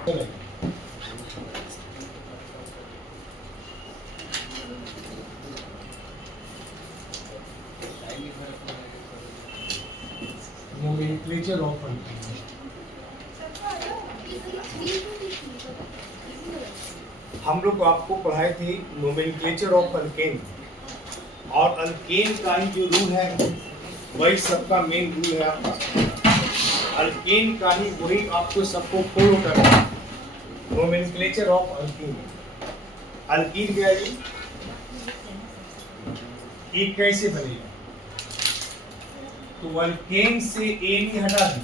चलो nomenclature of alkane. हम लोग आपको पढ़ाए थे नोमेनक्लेचर ऑफ अल्केन, और अल्केन का ही जो रूल है वही सबका मेन रूल है आपका। अल्केन का ही वही आपको सबको फॉलो करना है। Nomenclature of alkyne. अल्कीन क्या है? ये कैसे बनेगा? तो अल्केन से ए नहीं हटा दी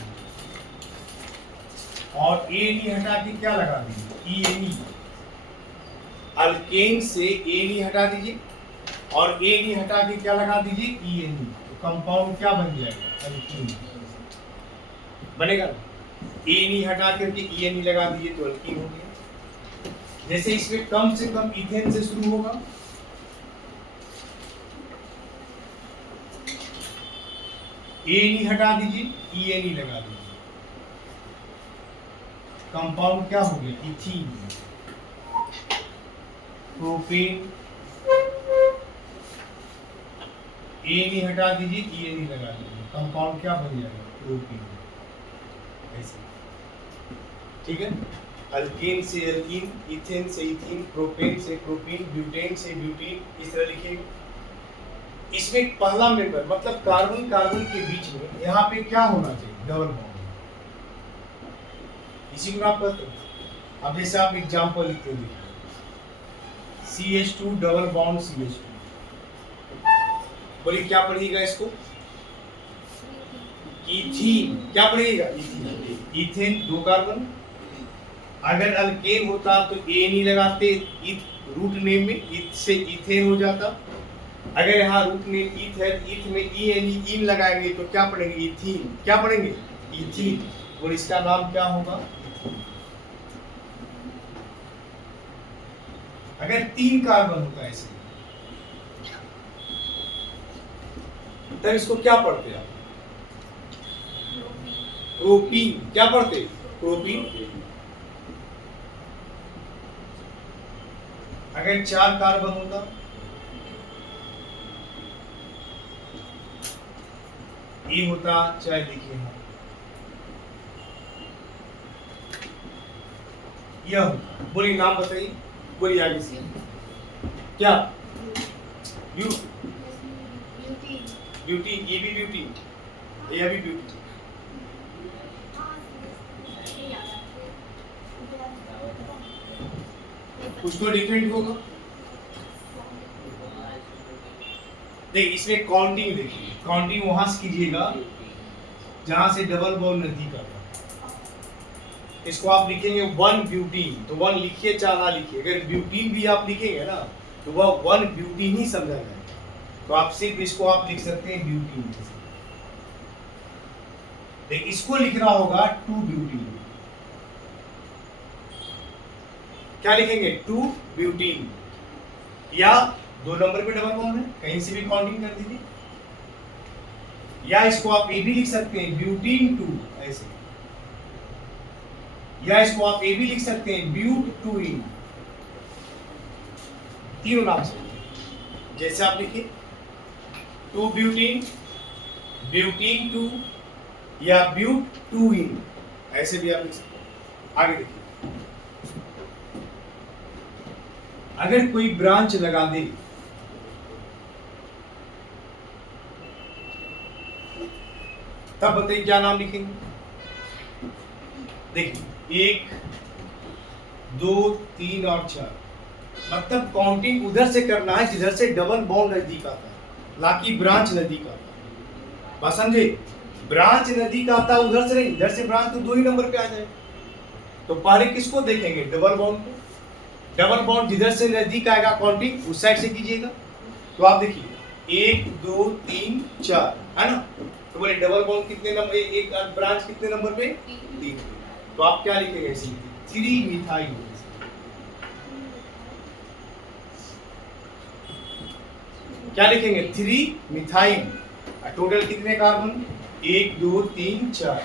और ए नहीं हटा के क्या लगा दी? ई एन ई। अल्केन से ए नहीं हटा दीजिए और ए नहीं हटा के क्या लगा दीजिए? E N E. तो कंपाउंड क्या बन जाएगा? अल्कीन बनेगा। ए नहीं हटा करके ई एन ई लगा दीजिए तो अल्कीन हो गया। जैसे इसमें कम से कम इथेन से शुरू होगा, ए नहीं हटा दीजिए, ई एन ई लगा दीजिए, कंपाउंड क्या हो गया? इथीन। प्रोपेन, ए नहीं हटा दीजिए, ई एन ई लगा दीजिए, कंपाउंड क्या बन जाएगा? प्रोपेन। ऐसे ठीक है। अल्केन से अल्कीन, इथेन से इथीन, प्रोपेन से प्रोपीन, ब्यूटेन से ब्यूटीन, इस तरह लिखिएगा। इसमें पहला मेंबर मतलब कार्बन कार्बन के बीच में यहाँ पे क्या होना चाहिए? Double bond. इसी को आप कहते हैं। अब जैसे आप एग्जांपल लिखते हैं, CH2 डबल बॉन्ड CH2। बोलिए क्या पढ़िएगा इसको? इथीन। क्या पढ़िएगा? इथीन। इथेन दो कार्बन। अगर अल्केन होता तो ए नहीं लगाते, रूट नेम में इथ से इथेन हो जाता। अगर यहाँ रूट नेम ईथ है, ईथ में ई एन इन लगाएंगे तो क्या पढ़ेंगे? इथीन। क्या पढ़ेंगे? इथीन। और इसका नाम क्या होगा? अगर 3 कार्बन होता है ऐसे तब इसको क्या पढ़ते आप? प्रोपीन। क्या पढ़ते? प्रोपीन। अगर 4 कार्बन होता, ए होता, चाहे लिखिए यह होता। बोलिए नाम बताइए, बोलिए आगे से। क्या? ब्यूटी। ये भी ब्यूटी, ये भी ब्यूटी। कुछ तो डिफरेंट होगा। देखिए इसमें काउंटिंग, देखिए काउंटिंग वहां से कीजिएगा जहां से डबल बॉन्ड नजदीक आता है। इसको आप लिखेंगे 1 ब्यूटीन, तो 1 लिखिए चाहे ना लिखिए। अगर ब्यूटीन भी आप लिखेंगे ना तो वह 1 ब्यूटीन ही समझा जाएगा। तो आप सिर्फ इसको आप लिख सकते हैं ब्यूटीन। देखिए इसको लिखना होगा 2 ब्यूटीन। क्या लिखेंगे? 2 ब्यूटीन। या 2 नंबर पे डबल बॉन्ड है, कहीं से भी काउंटिंग कर दीजिए। या इसको आप ए भी लिख सकते हैं, ब्यूटीन 2 ऐसे। या इसको आप ए भी लिख सकते हैं, ब्यूट 2 इन। तीनों नाम से जैसे आप लिखिए 2 ब्यूटीन, ब्यूटीन 2 या ब्यूट 2 इन, ऐसे भी आप लिख सकते हैं। आगे देखिए, अगर कोई ब्रांच लगा दे तब बताइए क्या नाम लिखेंगे? देखिए 1 2 3 और 4, मतलब काउंटिंग उधर से करना है जिधर से डबल बॉन्ड नजदीक आता है, ना कि ब्रांच नजदीक आता है। बात समझे? ब्रांच नजदीक आता है उधर से नहीं, इधर से ब्रांच तो 2 ही नंबर पे आ जाए। तो पहले किसको देखेंगे? डबल बॉन्ड को। डबल बॉन्ड जिधर से नजदीक आएगा काउंटिंग उस साइड से कीजिएगा। तो आप देखिए 1 2 3 4 है ना। तो बोले डबल बॉन्ड कितने नंबर, एक ब्रांच कितने नंबर पे? 3। तो आप क्या लिखेंगे? 3 मिथाइल। क्या लिखेंगे? 3 मिथाइल। टोटल कितने कार्बन? 1 2 3 4।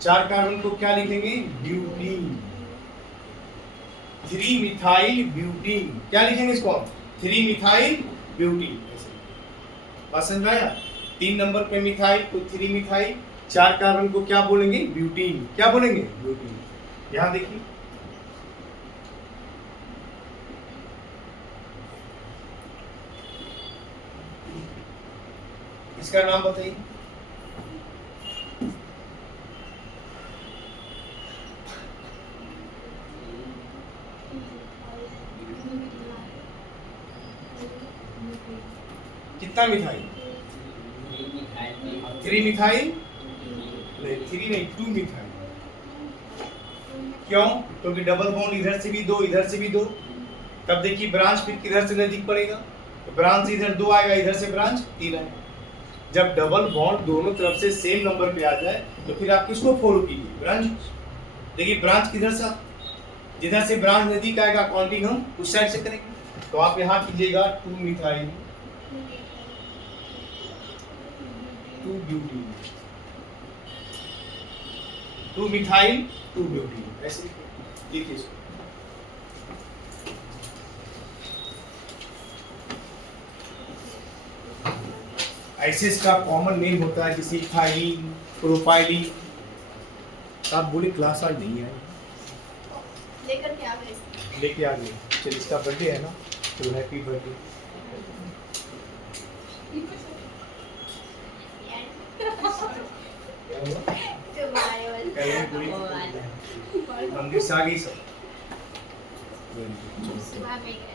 4 कार्बन को क्या लिखेंगे? ब्यूटीन। 3 मिथाइल ब्यूटीन, क्या लिखेंगे इसको हम? 3 मिथाइल ब्यूटीन। बात समझ में आया? 3 नंबर पे मिथाइल को 3 मिथाइल, 4 कार्बन को क्या बोलेंगे? ब्यूटीन। क्या बोलेंगे? ब्यूटीन। यहां देखिए, इसका नाम बताइए। कितना मिथाइल? 3 मिथाइल नहीं, 3 नहीं, 2 मिथाइल। क्यों? क्योंकि डबल बॉन्ड इधर से भी 2, इधर से भी 2। तब देखिए ब्रांच फिर किधर से नजदीक पड़ेगा? तो ब्रांच इधर 2 आएगा, इधर से ब्रांच 3 आएगा। जब डबल बॉन्ड दोनों तरफ से सेम नंबर पे आ जाए तो फिर आप किसको फॉलो कीजिए? ब्रांच। देखिए ब्रांच किधर से, जिधर से ब्रांच नजदीक आएगा काउंटिंग हम उस साइड से करेंगे। तो आप यहाँ कीजिएगा 2 मिथाइल 2 ब्यूटीन, 2 मिथाइल 2 ब्यूटीन, ऐसे लिखिए इसको। ऐसे इसका कॉमन नेम होता है, जैसे इथाइलिन, प्रोपाइलिन। आप बोले क्लास आज नहीं है, लेकर के आ गए। लेके आ गए। चलिए इसका बर्थडे है ना, तो हैप्पी बर्थडे। मंदिर से आ गई सब। सुबह में गए थे।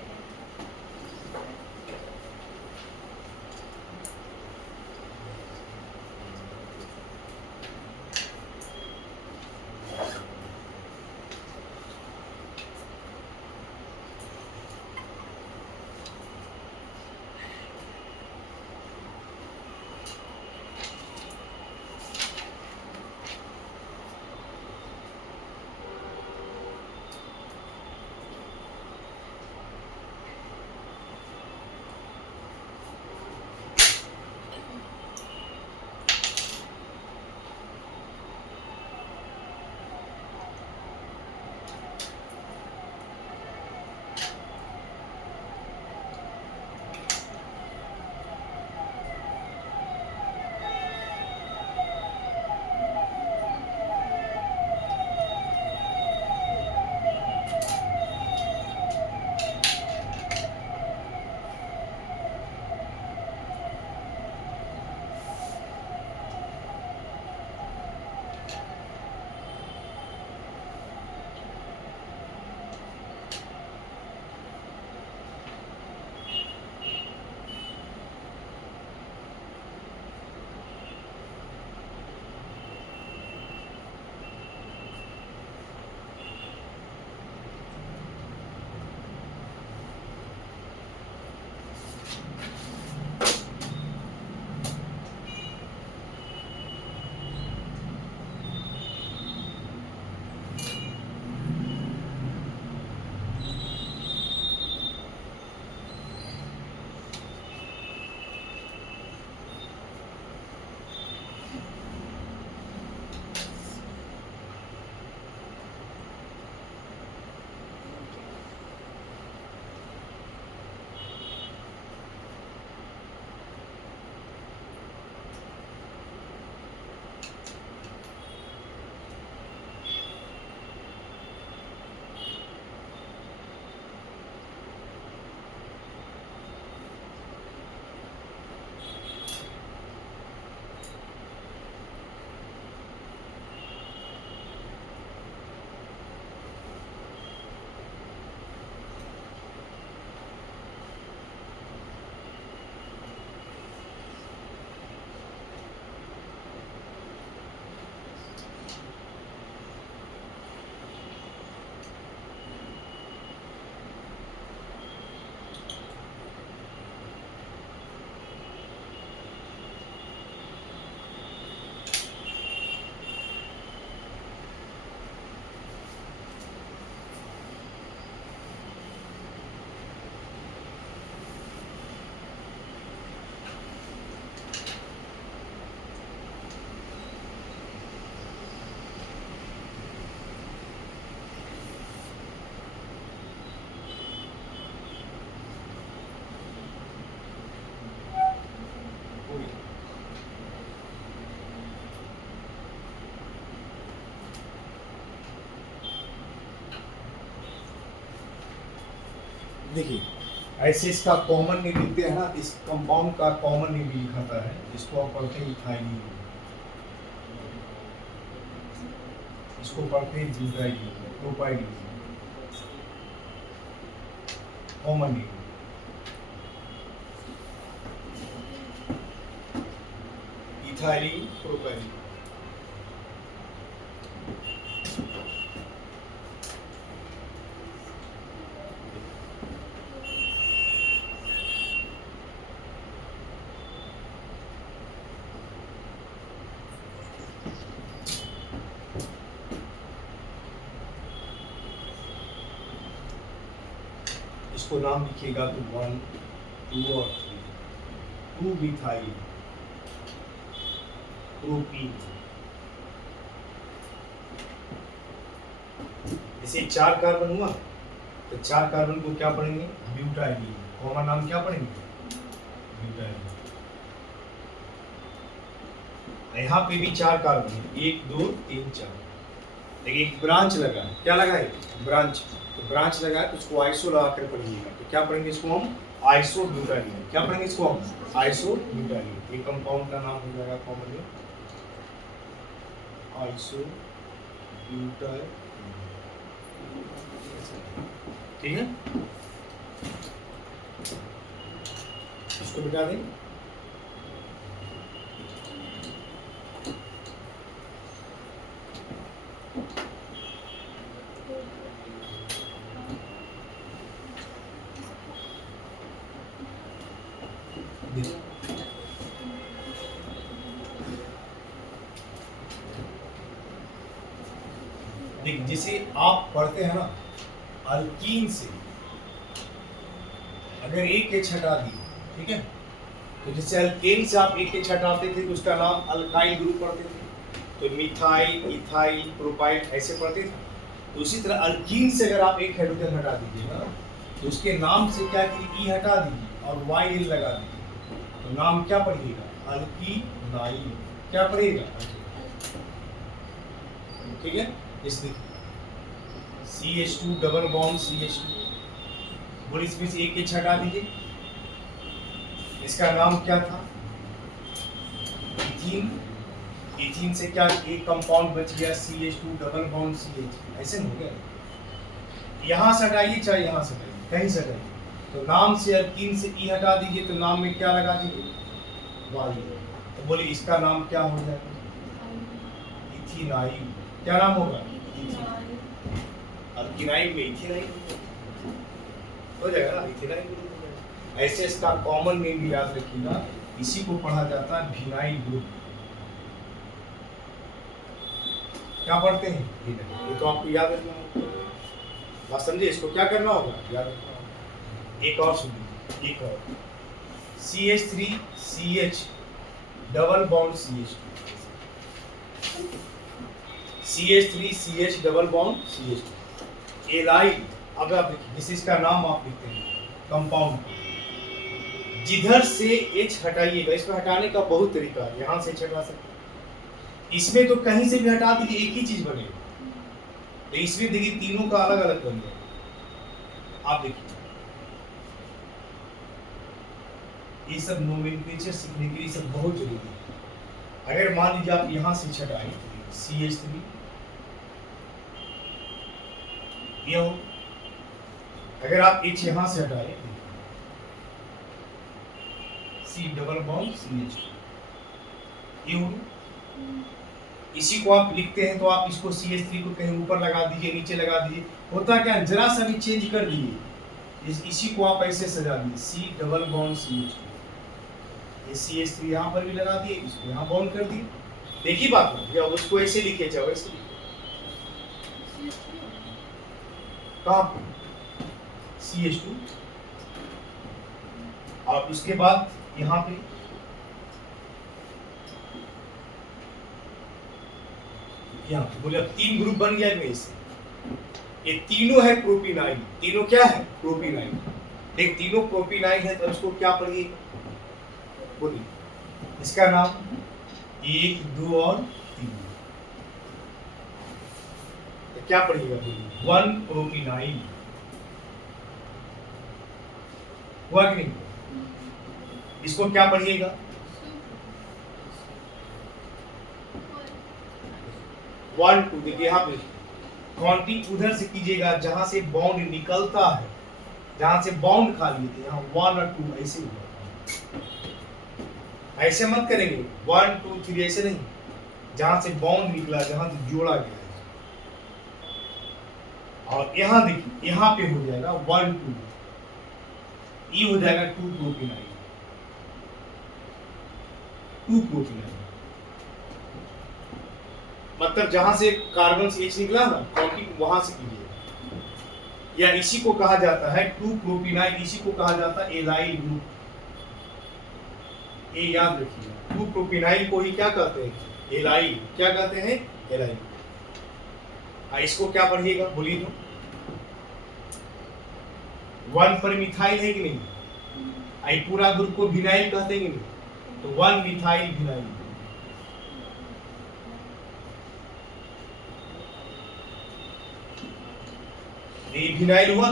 देखिए ऐसे इसका कॉमन नेम लिखते हैं ना, इस कंपाउंड का कॉमन नेम भी लिखाता है, इसको आप पढ़ते हैं इथाइलिन, इसको पढ़ते हैं butylene, propylene, common name. Ethylene, propylene. इसको नाम लिखिएगा तो 1, 2 और 3, 2 मिथाइल प्रोपीन। जैसे 4 कार्बन हुआ तो 4 कार्बन को क्या पढ़ेंगे? ब्यूटाइलिन। कॉमन नाम क्या पढ़ेंगे? ब्यूटाइलिन। यहाँ पे भी 4 कार्बन है, 1 2 3 4, लेकिन एक ब्रांच लगा है। क्या लगा है? ब्रांच। तो ब्रांच लगा है तो उसको आइसो लगा कर पढ़िएगा। तो क्या पढ़ेंगे इसको हम? Iso butylene. क्या पढ़ेंगे इसको हम? Iso butylene. ये कंपाउंड का नाम हो जाएगा कॉमन में आइसो ब्यूटाइलिन। ठीक है, इसको मिटा दें। देखिए जैसे आप पढ़ते हैं ना, अल्कीन से अगर एक एच हटा दी, ठीक है, तो जैसे अल्केन से आप एक एच हटाते थे तो उसका नाम अल्काइल ग्रुप पढ़ते थे, तो मिथाइल, इथाइल, प्रोपाइल ऐसे पढ़ते थे। तो उसी तरह अल्कीन से अगर आप एक हाइड्रोजन हटा दीजिएगा तो उसके नाम से क्या कीजिए? ई हटा दीजिए और वाई एल लगा दीजिए, तो नाम क्या पढ़िएगा? अल्कीनाइल। क्या पढ़िएगा? ठीक है, इसलिए CH2 डबल बॉन्ड CH2, बोल इसमें से एक एच हटा दीजिए, इसका नाम क्या था? इथीन। इथीन से क्या एक कंपाउंड बच गया? CH2 double bond CH। ऐसे हो गया। यहाँ से हटाइए चाहे यहाँ से हटाइए, कहीं से हटाइए, तो नाम से अल्कीन से ई हटा दीजिए तो नाम में क्या लगा दीजिए? वाई। तो बोलिए इसका नाम क्या हो जाएगा? इथीनाइल। क्या नाम होगा? अल्कीनाइल में इथेनाइल हो जाएगा ना, इथेनाइल ग्रुप हो जाएगा। ऐसे इसका कॉमन नेम भी याद रखिएगा, इसी को पढ़ा जाता है विनाइल ग्रुप। क्या पढ़ते हैं? ये तो आपको याद रखना होगा। बात समझे? इसको क्या करना होगा? याद रखना होगा। एक और सुनिए, एक और CH3CH double bond CH2, CH3CH double bond CH2, allyl. अब आप देखिए, जिस इसका नाम आप लिखते हैं कंपाउंड, जिधर से H हटाइएगा, इसमें हटाने का बहुत तरीका है, यहाँ से H हटा सकते हैं, इसमें तो कहीं से भी हटा दीजिए एक ही चीज बनेगा, तो इसमें देखिए तीनों का अलग अलग बन गया। आप देखिए ये सब नोमेनक्लेचर सीखने के लिए सब बहुत जरूरी है। अगर मान लीजिए आप यहाँ से H हटाएं CH3, ये हो, अगर आप H यहाँ से हटाएं C डबल बॉन्ड CH, ये हो। इसी को आप लिखते हैं तो आप इसको CH3 को कहीं ऊपर लगा दीजिए, नीचे लगा दीजिए, होता क्या जरा सा भी चेंज कर दीजिए, इसी को आप ऐसे सजा दीजिए C डबल बॉन्ड CH, ये CH3 यहाँ पर भी लगा दिए, इसको यहाँ बॉन्ड कर दिए। देखिए बात ना, या उसको ऐसे लिखे चाहे वैसे लिखे। कहाँ? CH2, और उसके बाद यहाँ पे यहाँ बोले अब 3 ग्रुप बन गया इनमें से, ये तीनों है प्रोपीनाइल। तीनों क्या है? प्रोपीनाइल। एक तीनों प्रोपीनाइल है तो इसको क्या पढ़िए? बोलिए इसका नाम 1 2 और 3, तो क्या पढ़िएगा? बोलिए 1 प्रोपीनाइल। हुआ कि नहीं? इसको क्या पढ़िएगा? वन टू, देखिए यहाँ पे काउंटिंग उधर से कीजिएगा जहां से बाउंड निकलता है, जहां से बाउंड खा लिए थे, यहाँ 1 और 2 ऐसे हुआ, ऐसे मत करेंगे 1 2 3 ऐसे नहीं, जहां से बाउंड निकला, जहां से जोड़ा गया है। और यहाँ देखिए यहाँ पे हो जाएगा 1 2, ये हो जाएगा 2 प्रोपिनाइल, 2 प्रोपिनाइल, मतलब जहां से कार्बन से H निकला ना, काउंटिंग वहां से कीजिए। या इसी को कहा जाता है 2 प्रोपिनाइल, इसी को कहा जाता है एलाइल ग्रुप। ये याद रखिए, 2 प्रोपिनाइल को ही क्या कहते हैं? एलाइल। क्या कहते हैं? एलाइल। इसको क्या पढ़िएगा बोलिए तो? 1 पर मिथाइल है कि नहीं? आई पूरा ग्रुप को विनाइल कहते हैं कि नहीं? तो 1 मिथाइल विनाइल। ये विनाइल हुआ।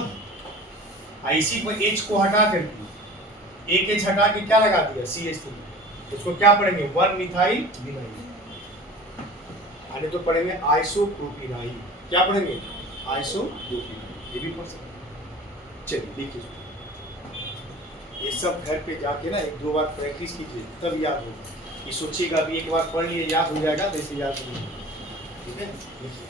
इसी पर H को हटा करके, एक H हटा के क्या लगा दिया? CH3। उसको क्या पढ़ेंगे? 1 मिथाइल विनाइल। आने तो पढ़ेंगे आइसोप्रोपिनाइल। क्या पढ़ेंगे? आइसोप्रोपिनाइल। ये भी पढ़ सकते हैं। चलिए देखिए, ये सब घर पे जाके ना 1-2 बार प्रैक्टिस कीजिए, तब याद होगा। ये सोचिएगा अभी एक बार पढ़ लिए याद हो जाएगा, वैसे याद नहीं होगा। ठीक है, देखिए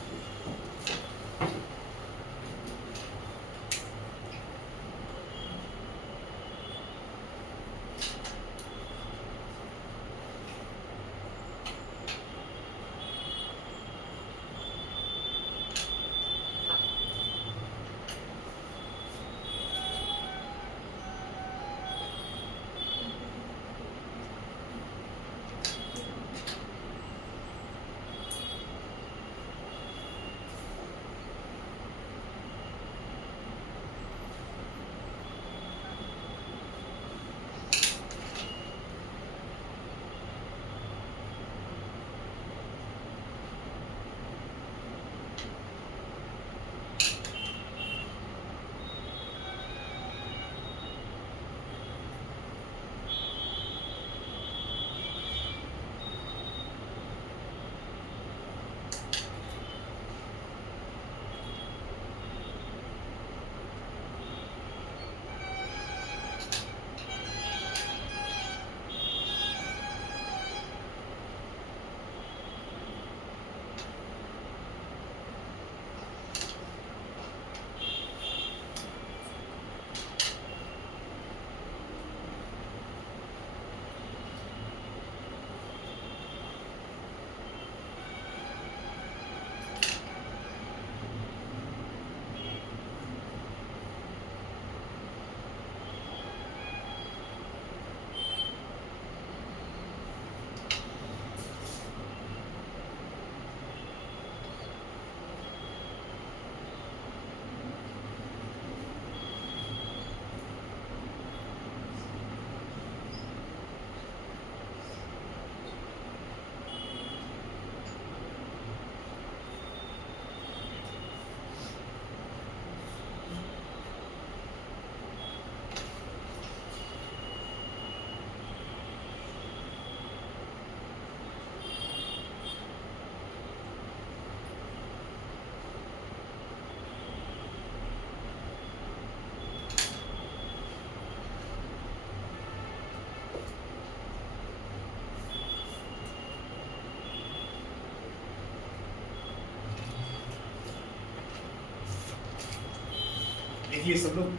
देखिए सब लोग।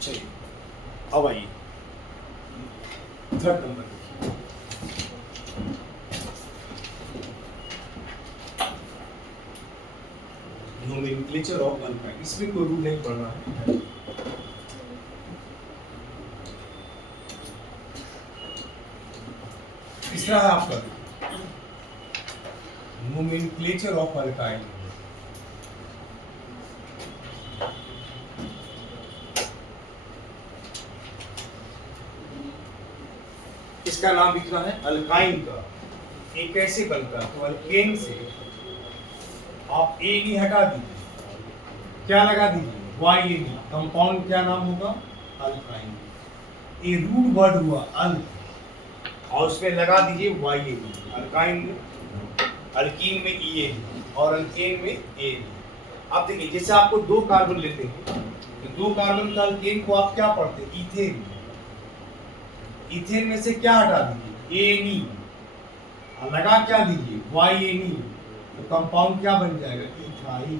चलिए अब आइए third number. Nomenclature of alkyl, इसमें कोई रूल नहीं पढ़ना है। तीसरा है आपका नोमेनक्लेचर ऑफ अल्काइल। इसका नाम लिखना है अल्काइन का। ये कैसे बनता है? तो अल्केन से आप ए हटा दीजिए, क्या लगा दीजिए? वाई कंपाउंड क्या नाम होगा? अल्काइन। ये रूट वर्ड हुआ अल, और उसमें लगा दीजिए वाई ए। अल्काइन में, अल्कीन में ई ए और अल्केन में ए। अब देखिए जैसे आपको दो कार्बन लेते हैं तो दो कार्बन का अल्केन को आप क्या पढ़ते हैं? इथेन। इथेन में से क्या हटा दीजिए? ए एन ई, लगा क्या दीजिए? Y N E. तो कंपाउंड क्या बन जाएगा? इथाइन।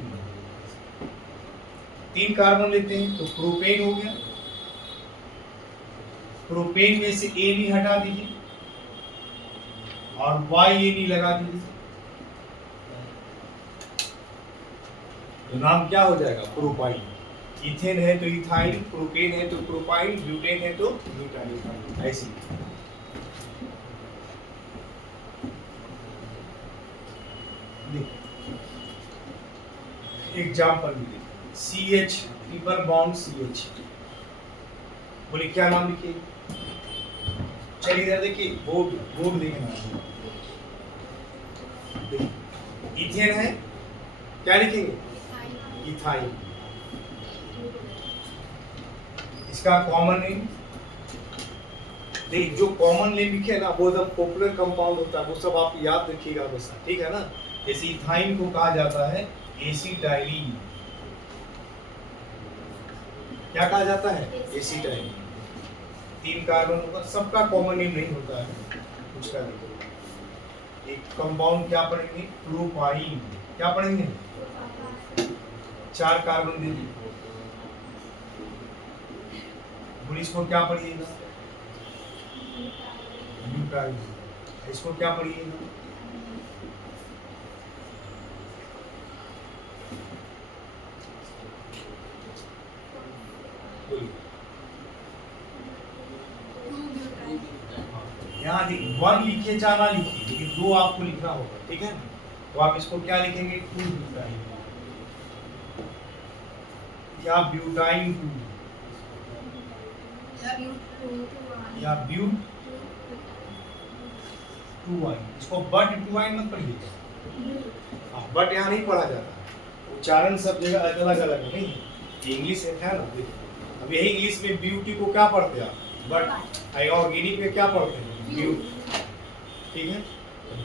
तीन कार्बन लेते हैं तो प्रोपेन हो गया। प्रोपेन में से एन ई हटा दीजिए और वाई एन ई लगा दीजिए, तो नाम क्या हो जाएगा? प्रोपाइन। इथेन है तो इथाइन, प्रोपेन है तो प्रोपाइन, ब्यूटेन है तो ब्यूटाइल। ऐसे example C H triple bond C H. बोलिए क्या नाम लिखिए? चलिए इधर देखिए, बोर्ड बोर्ड लिखना। इथेन है, क्या लिखेंगे? इथाइन। इसका कॉमन नेम देखिए, जो कॉमन नेम लिखे ना वो एकदम पॉपुलर कंपाउंड होता है, वो सब आप याद रखिएगा बस, ठीक है ना? जैसे इथाइन को कहा जाता है एसिटाइलीन। क्या कहा जाता है? एसिटाइलीन। तीन कार्बन होगा, सबका कॉमन नेम नहीं होता है, कुछ का नहीं। एक कंपाउंड क्या पढ़ेंगे? प्रोपाइन। क्या पढ़ेंगे? चार कार्बन दे दी, इसको क्या पढ़िएगा? ब्यूटाइल। इसको क्या पढ़िएगा? यहाँ वन लिखिए चाहे ना लिखिए, लेकिन दो आपको लिखना होगा, ठीक है? तो आप इसको क्या लिखेंगे? 2 ब्यूटाइन या ब्यूटाइन 2 या ब्यूट 2 इसको बट 2 मत पढ़िएगा। बट यहाँ नहीं पढ़ा जाता, उच्चारण सब जगह अलग अलग है। नहीं, इंग्लिश है ना, अब यही इंग्लिश में ब्यूटी को क्या पढ़ते हैं आप? बट। ऑर्गेनिक में क्या पढ़ते हैं? ब्यूट। ठीक है,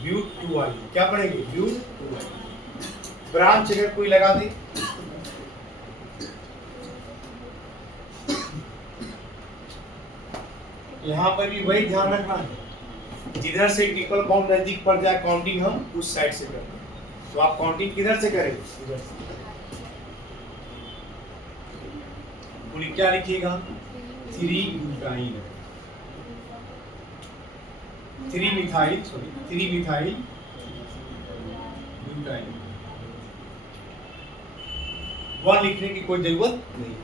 ब्यूट 2 क्या पढ़ेंगे? ब्यूट 2 ब्रांच अगर कोई लगा दे, यहाँ पर भी वही ध्यान रखना है, जिधर से ट्रिपल बॉन्ड नजदीक पड़ जाए काउंटिंग हम उस साइड से करें। तो आप काउंटिंग किधर से करेंगे? इधर से। बोलिए क्या लिखिएगा? 3 butyne, 3 methyl, sorry 3 methyl butyne. 1 लिखने की कोई जरूरत नहीं।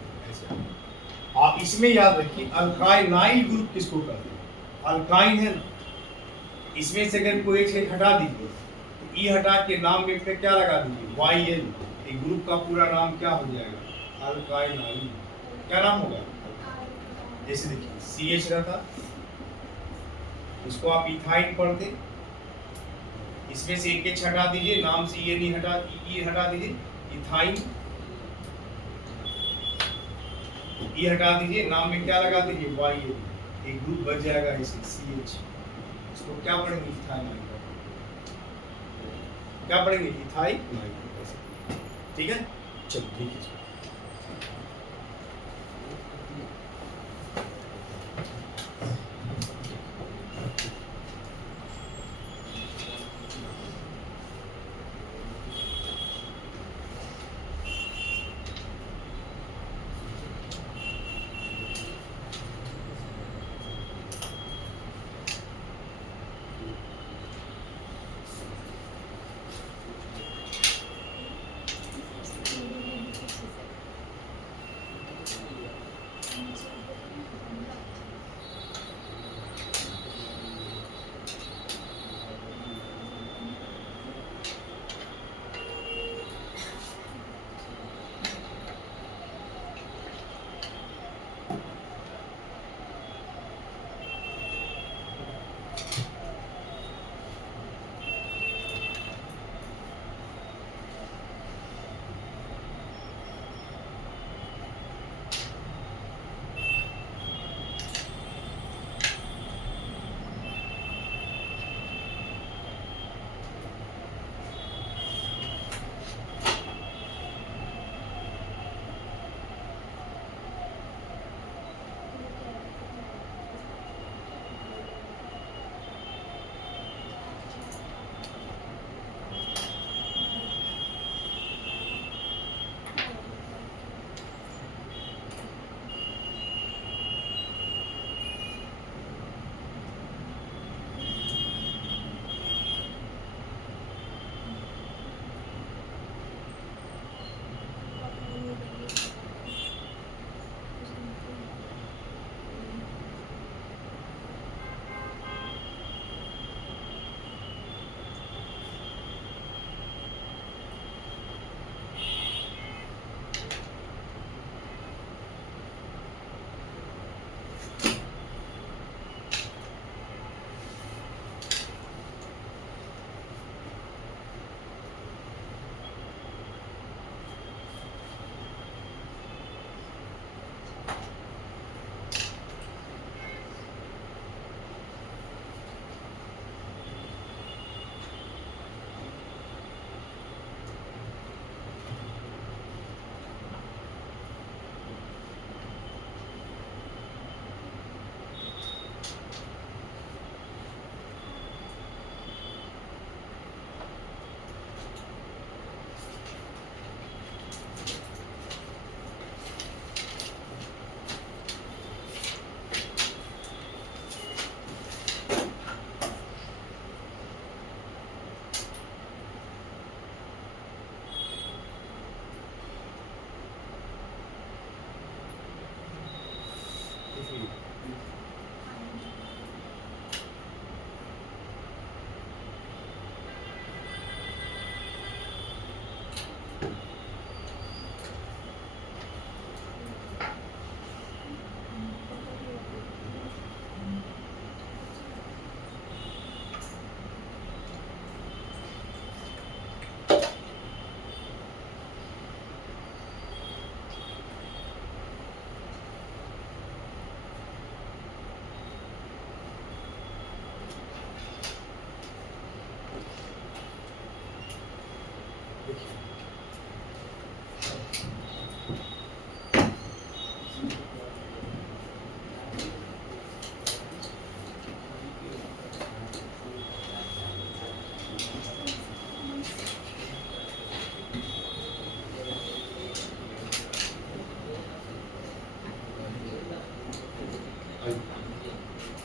आप इसमें याद रखिए अल्काइनाइल ग्रुप किसको कहते हैं? अल्काइन है ना, इसमें से अगर कोई एक हटा दीजिए तो ई हटा के नाम में फिर क्या लगा दीजिए? Y L. एक ग्रुप का पूरा नाम क्या हो जाएगा? अल्काइनाइल। क्या नाम होगा? जैसे देखिए सी एच रहता, इसको आप इथाइन पढ़ते, इसमें से एक एच हटा दीजिए, नाम से ये नहीं हटा, ई हटा दीजिए, इथाइन। ये हटा दीजिए, नाम में क्या लगा दीजिए? Y L. एक ग्रुप बच जाएगा इसे सी एच। इसको क्या पढ़ेंगे? इथाइनाइल। क्या पढ़ेंगे? इथाइनाइल। ठीक है, चलो ठीक है।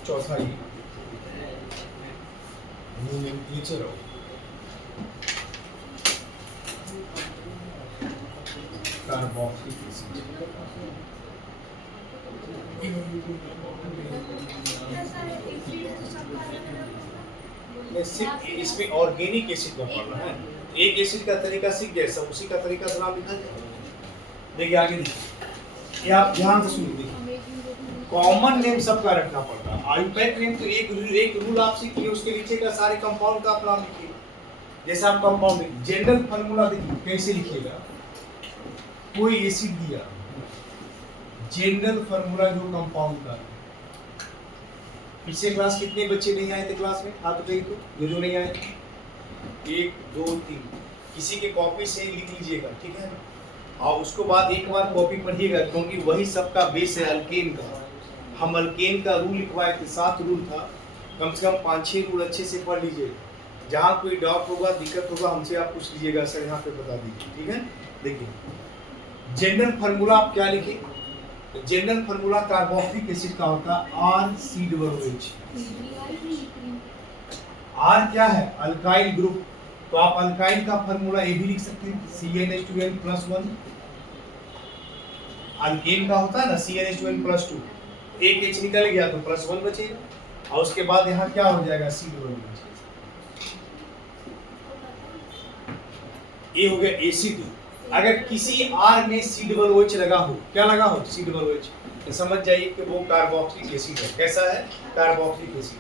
चौथा ये नोमेनक्लेचर ऑफ कार्बोक्सिलिक एसिड। सिर्फ इसमें ऑर्गेनिक एसिड का पढ़ना है। एक एसिड का तरीका सीख गए, सब उसी का तरीका से नाम लिखा जाए। देखिए आगे देखिए, ये आप ध्यान से सुनिए। देखिए कॉमन नेम सबका रखना पड़ता है। आयुपैक नेम तो एक रूल आप सीखिए, उसके नीचे का सारे कंपाउंड का आप नाम लिखिए। जैसे आप कंपाउंड जनरल फार्मूला देखिए कैसे लिखिएगा। कोई एसिड दिया, जनरल फार्मूला जो कंपाउंड का। पिछले क्लास कितने बच्चे नहीं आए थे क्लास में? हाथ उठाइए तो जो नहीं आए थे। 1 2 3 किसी के कॉपी से लिख लीजिएगा, ठीक है। और उसको बाद एक बार कॉपी पढ़िएगा, क्योंकि वही सबका बेस है अल्केन का। हम अल्केन का रूल लिखवाए थे, 7 रूल था। कम से कम 5-6 रूल अच्छे से पढ़ लीजिए। जहाँ कोई डाउट होगा, दिक्कत होगा, हमसे आप पूछ लीजिएगा, सर यहाँ पे बता दीजिए, ठीक है। देखिए जनरल फार्मूला आप क्या लिखे? जनरल फार्मूला कार्बोक्सिलिक एसिड का होता है RCOOH। R क्या है? Alkyl group. तो आप अल्काइल का फार्मूला ये भी लिख सकते हैं, CnH2n+1। अल्केन का होता है ना CnH2n+2। एक H निकल गया तो +1 बचेगा, और उसके बाद यहाँ क्या हो जाएगा? COOH। ये हो गया एसिड। अगर किसी R में COOH लगा हो, क्या लगा हो? COOH, तो समझ जाइए कि वो कार्बोक्सिलिक एसिड है। कैसा है? Carboxylic acid.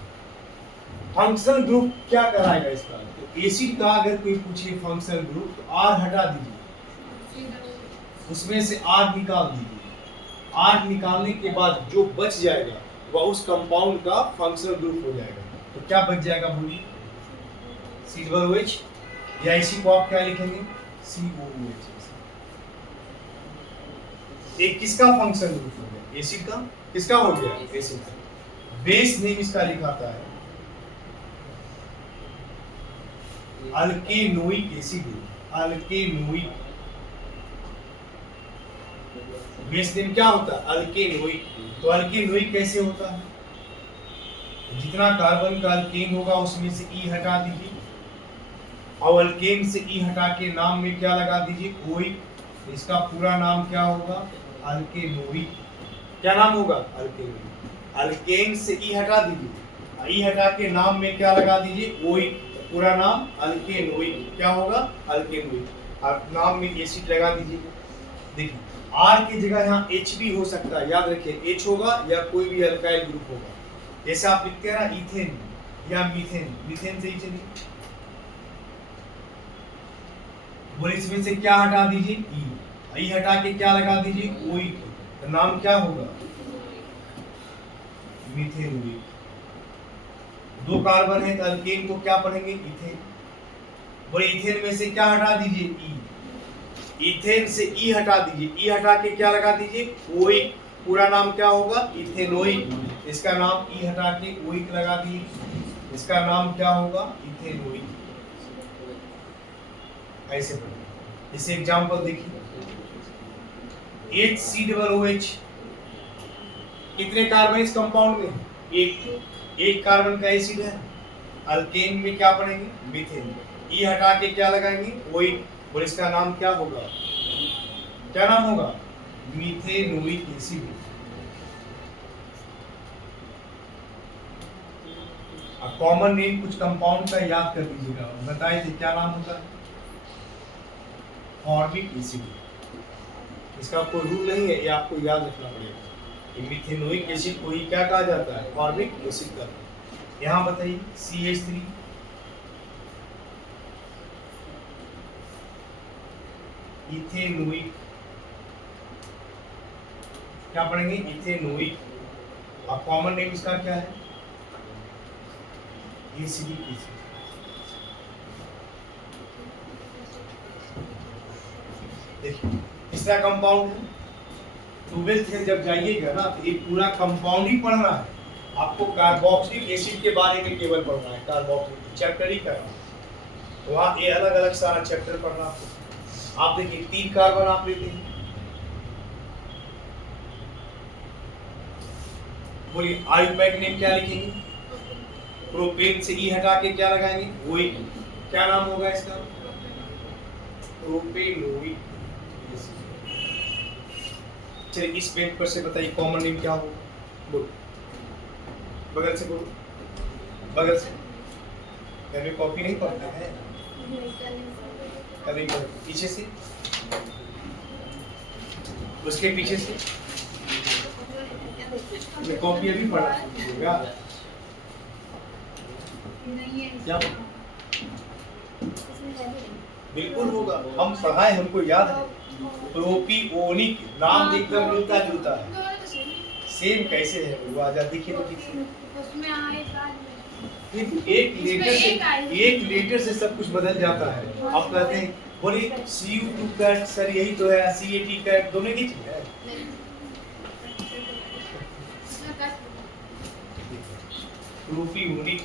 फंक्शनल ग्रुप क्या कराएगा इसका? तो एसिड का अगर कोई पूछे फंक्शनल ग्रुप, तो R हटा दीजिए, उसमें से R निकाल दीजिए। R निकालने के बाद जो बच जाएगा वह उस कंपाउंड का फंक्शनल ग्रुप हो जाएगा। तो क्या बच जाएगा बोलिए? COOH, या इसी को आप क्या लिखेंगे? COOH। एक किसका फंक्शनल ग्रुप हो गया? एसिड का। किसका हो गया? एसिड का। बेस नेम इसका लिखाता है अल्केनोइक एसिड। अल्केनोइक बेस नेम क्या होता है? अल्केनोइक। तो अल्केनोइक कैसे होता है? जितना कार्बन का अल्केन होगा उसमें से E हटा दीजिए, और अल्केन से E हटा के नाम में क्या लगा दीजिए? ओइक। इसका पूरा नाम क्या होगा? अल्केनोइक। क्या नाम होगा? अल्केनोइक। अल्केन से E हटा दीजिए, E हटा के नाम में क्या लगा दीजिए? ओइक। पूरा नाम अल्केनोइक। क्या होगा? अल्केनोइक। और नाम में एसिड लगा दीजिए। देखिए R की जगह यहाँ H भी हो सकता है, याद रखिए। H होगा या कोई भी अल्काइल ग्रुप होगा। जैसे आप लिखते हैं ना इथेन या मीथेन, मीथेन से ही चलिए। बोले इसमें से क्या हटा दीजिए? E हटा के क्या लगा दीजिए? ओइक। तो नाम क्या होगा? मीथेन। 2 कार्बन है तो अल्केन को क्या पढ़ेंगे? इथेन। बोले इथेन में से क्या हटा दीजिए? E। इथेन से E हटा दीजिए, E हटा के क्या लगा दीजिए? ओइक। पूरा नाम क्या होगा? इथेनोइक। इसका नाम E हटा के ओइक लगा दीजिए, इसका नाम क्या होगा? इथेनोइक। ऐसे पढ़िए। इसे एग्जांपल देखिए, HCOOH। कितने कार्बन इस कंपाउंड में? एक कार्बन का एसिड है। अल्केन में क्या पढ़ेंगे? मीथेन। E हटा के क्या लगाएंगे? ओइक। और इसका नाम क्या होगा? क्या नाम होगा? Methanoic acid. अब कॉमन नेम कुछ कंपाउंड का याद कर लीजिएगा, बताइए थे क्या नाम होता है? Formic acid. इसका कोई रूल नहीं है, ये आपको याद रखना पड़ेगा। मीथेनोइक एसिड को ही क्या कहा जाता है? फॉर्मिक एसिड का। यहाँ बताइए CH3, इथेनोइक। क्या पढ़ेंगे? इथेनोइक। और कॉमन नेम इसका क्या है? Acidic acid. देखिए तीसरा कंपाउंड है। 12th में जब जाइएगा ना तो एक पूरा कंपाउंड ही पढ़ना है आपको। कार्बोक्सिलिक एसिड के बारे में केवल पढ़ना है, कार्बोक्सिलिक चैप्टर ही करना है। वहाँ ये अलग अलग सारा चैप्टर पढ़ना है। आप देखिए 3 कार्बन आप लेते हैं, बोलिए आयुपैक नेम क्या लिखेंगे? प्रोपेन से ई हटा के क्या लगाएंगे? वही क्या नाम होगा इसका? प्रोपेनोइक। चलिए इस पेज पर से बताइए कॉमन नेम क्या हो? बोलो, बगल से बोलो, बगल से। कभी कॉपी नहीं पढ़ते हैं? कभी पीछे से, उसके पीछे से। मैं कॉपी अभी पढ़ा होगा क्या? बिल्कुल होगा, हम पढ़ाए, हमको याद है। प्रोपियोनिक नाम देखकर मिलता जुलता है। सेम कैसे है वो? आजाद देखिए तो ठीक से। उसमें आए बाद में एक लेटर से सब कुछ बदल जाता है। आप कहते हैं बोलिए CU2 कैट, सर यही तो है। CAT कैट दोनों की चीज है। प्रोपियोनिक,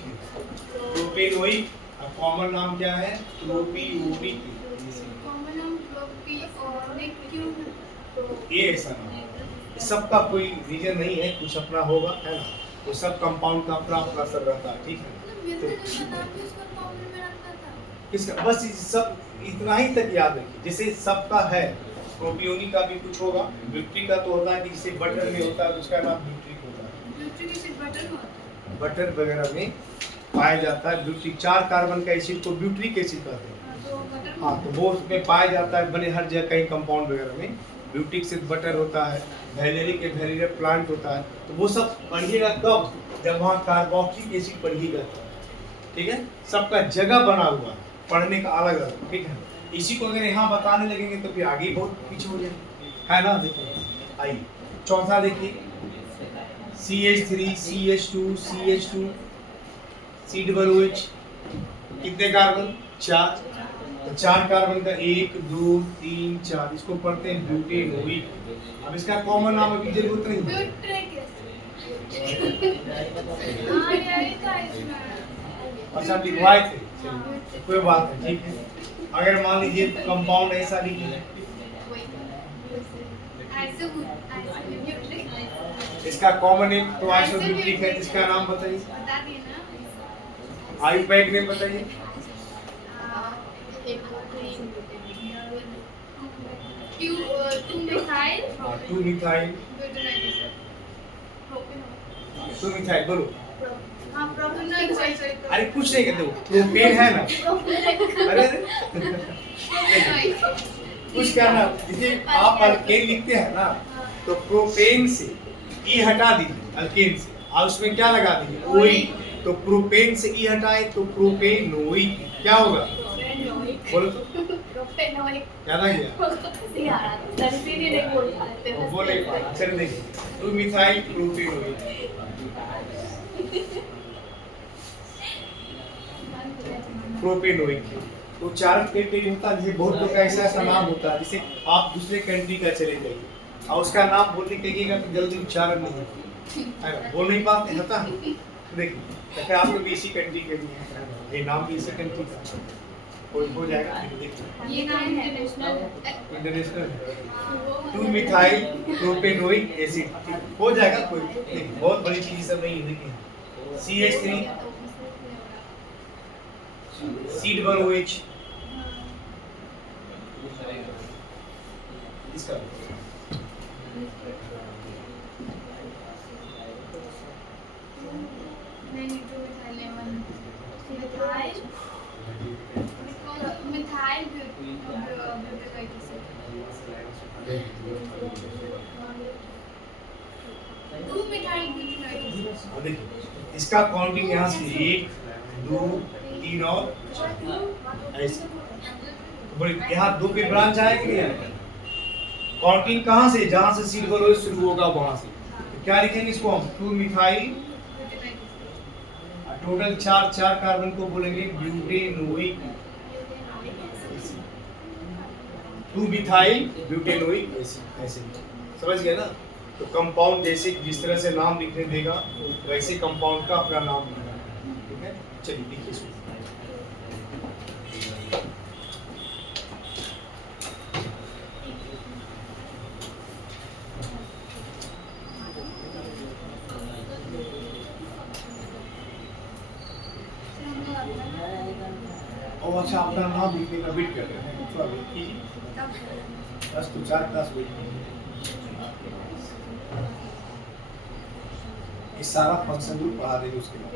प्रोपेनोइक, कॉमन नाम क्या है? प्रोपियोनिक। कॉमन नाम प्रोपियोनिक क्यों? ये ऐसा नाम है, सबका कोई रीजन नहीं है, कुछ अपना होगा, है ना? तो सब कंपाउंड का अपना अपना सब रहता है, ठीक है? तो किसका? बस सब इतना ही तक याद रखिए। जैसे सबका है, प्रोपियोनिक का भी कुछ होगा। ब्यूट्रिक का तो होता है कि जिसे बटर में होता है तो उसका नाम ब्यूट्रिक होता है। ब्यूट्रिक एसिड बटर में होता है। बटर वगैरह में पाया जाता है। ब्यूट्रिक 4 कार्बन का एसिड को ब्यूट्रिक एसिड कहते हैं। हाँ, तो वो उसमें पाया जाता है, बने हर जगह कहीं कंपाउंड वगैरह में। ब्यूटिक से बटर होता है, वैलेरिक वैलेरिया प्लांट होता है। तो वो सब पढ़िएगा कब? जब वहाँ कार्बोक्सिलिक एसिड पढ़िएगा, ठीक है? सबका जगह बना हुआ पढ़ने का अलग अलग, ठीक है? इसी को अगर यहाँ बताने लगेंगे तो फिर आगे बहुत पीछे हो जाएंगे, है ना? देखिए आइए चौथा देखिए, CH3 CH2 CH2 C OH, कितने कार्बन? 4। तो 4 कार्बन का 1 2 3 4, इसको पढ़ते हैं ब्यूटेनोइक। अब इसका कॉमन नाम अभी जरूरत नहीं है। Butyric acid. हाँ यही था इसमें। अच्छा लिखवाए थे, चलिए कोई बात नहीं, ठीक है? अगर मान लीजिए कंपाउंड ऐसा लिखे, इसका कॉमन नेम तो आइसोब्यूटिक है, इसका नाम बताइए। बता दिए ना। आयुपैक नेम बताइए। टू मिथाइल, टू मिथाइल बोलो। अरे कुछ नहीं कहते, वो प्रोपेन है ना। अरे कुछ करना, जैसे आप अल्केन लिखते हैं ना, तो प्रोपेन से ई हटा दीजिए, अल्केन से, और उसमें क्या लगा दीजिए? ओई। तो प्रोपेन से ई हटाए तो प्रोपेनोइक, क्या होगा? बोलो तो, याद आ गया? बोले चल देखिए, टू मिथाइल प्रोपेनोइक। प्रोपेनोइक तो 4 कंट्री होता है। जैसे बहुत लोग का ऐसा नाम होता है, जैसे आप दूसरे कंट्री का चले जाइए और उसका नाम बोलने कहिएगा तो जल्दी उच्चारण नहीं होता है ना, बोल नहीं पाते, होता है। देखिए अगर आप लोग इसी कंट्री के लिए हैं, ये नाम भी इसी कंट्री का कोई हो जाएगा, देखिए ये नाम इंटरनेशनल है। इंटरनेशनल 2 मिथाइल प्रोपेनोइक एसिड हो जाएगा। कोई देखिए बहुत बड़ी चीज सब नहीं है। देखिए CH3 C OH, इसका मिथाइल देखिए इसका काउंटिंग यहाँ से 1 2 3 और ऐसे। बोले यहाँ 2 पे ब्रांच आएगी नहीं आएगा? काउंटिंग कहाँ से? जहाँ से C OH शुरू होगा वहां से। तो क्या लिखेंगे इसको हम? 2 मिथाइल, टोटल 4 कार्बन को बोलेंगे ब्यूटेनोइक। 2 मिथाइल ब्यूटेनोइक एसिड, समझ गए ना? तो कंपाउंड जैसे जिस तरह से नाम लिखने देगा वैसे कंपाउंड का अपना नाम लिखना है, ठीक है? चलिए देखिए इसको। अच्छा अपना नाम लिखने का वेट कर रहे हैं, थोड़ा वेट कीजिए, 10 to 4 क्लास वेट कीजिए। ये सारा फंक्शन ग्रुप पढ़ा देंगे उसके बाद।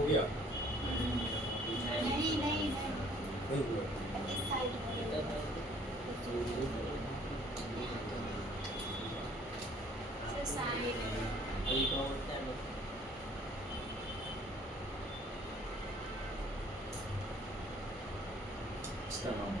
हो गया? नहीं नहीं नहीं हुआ। इस साइड से साइड इसका नाम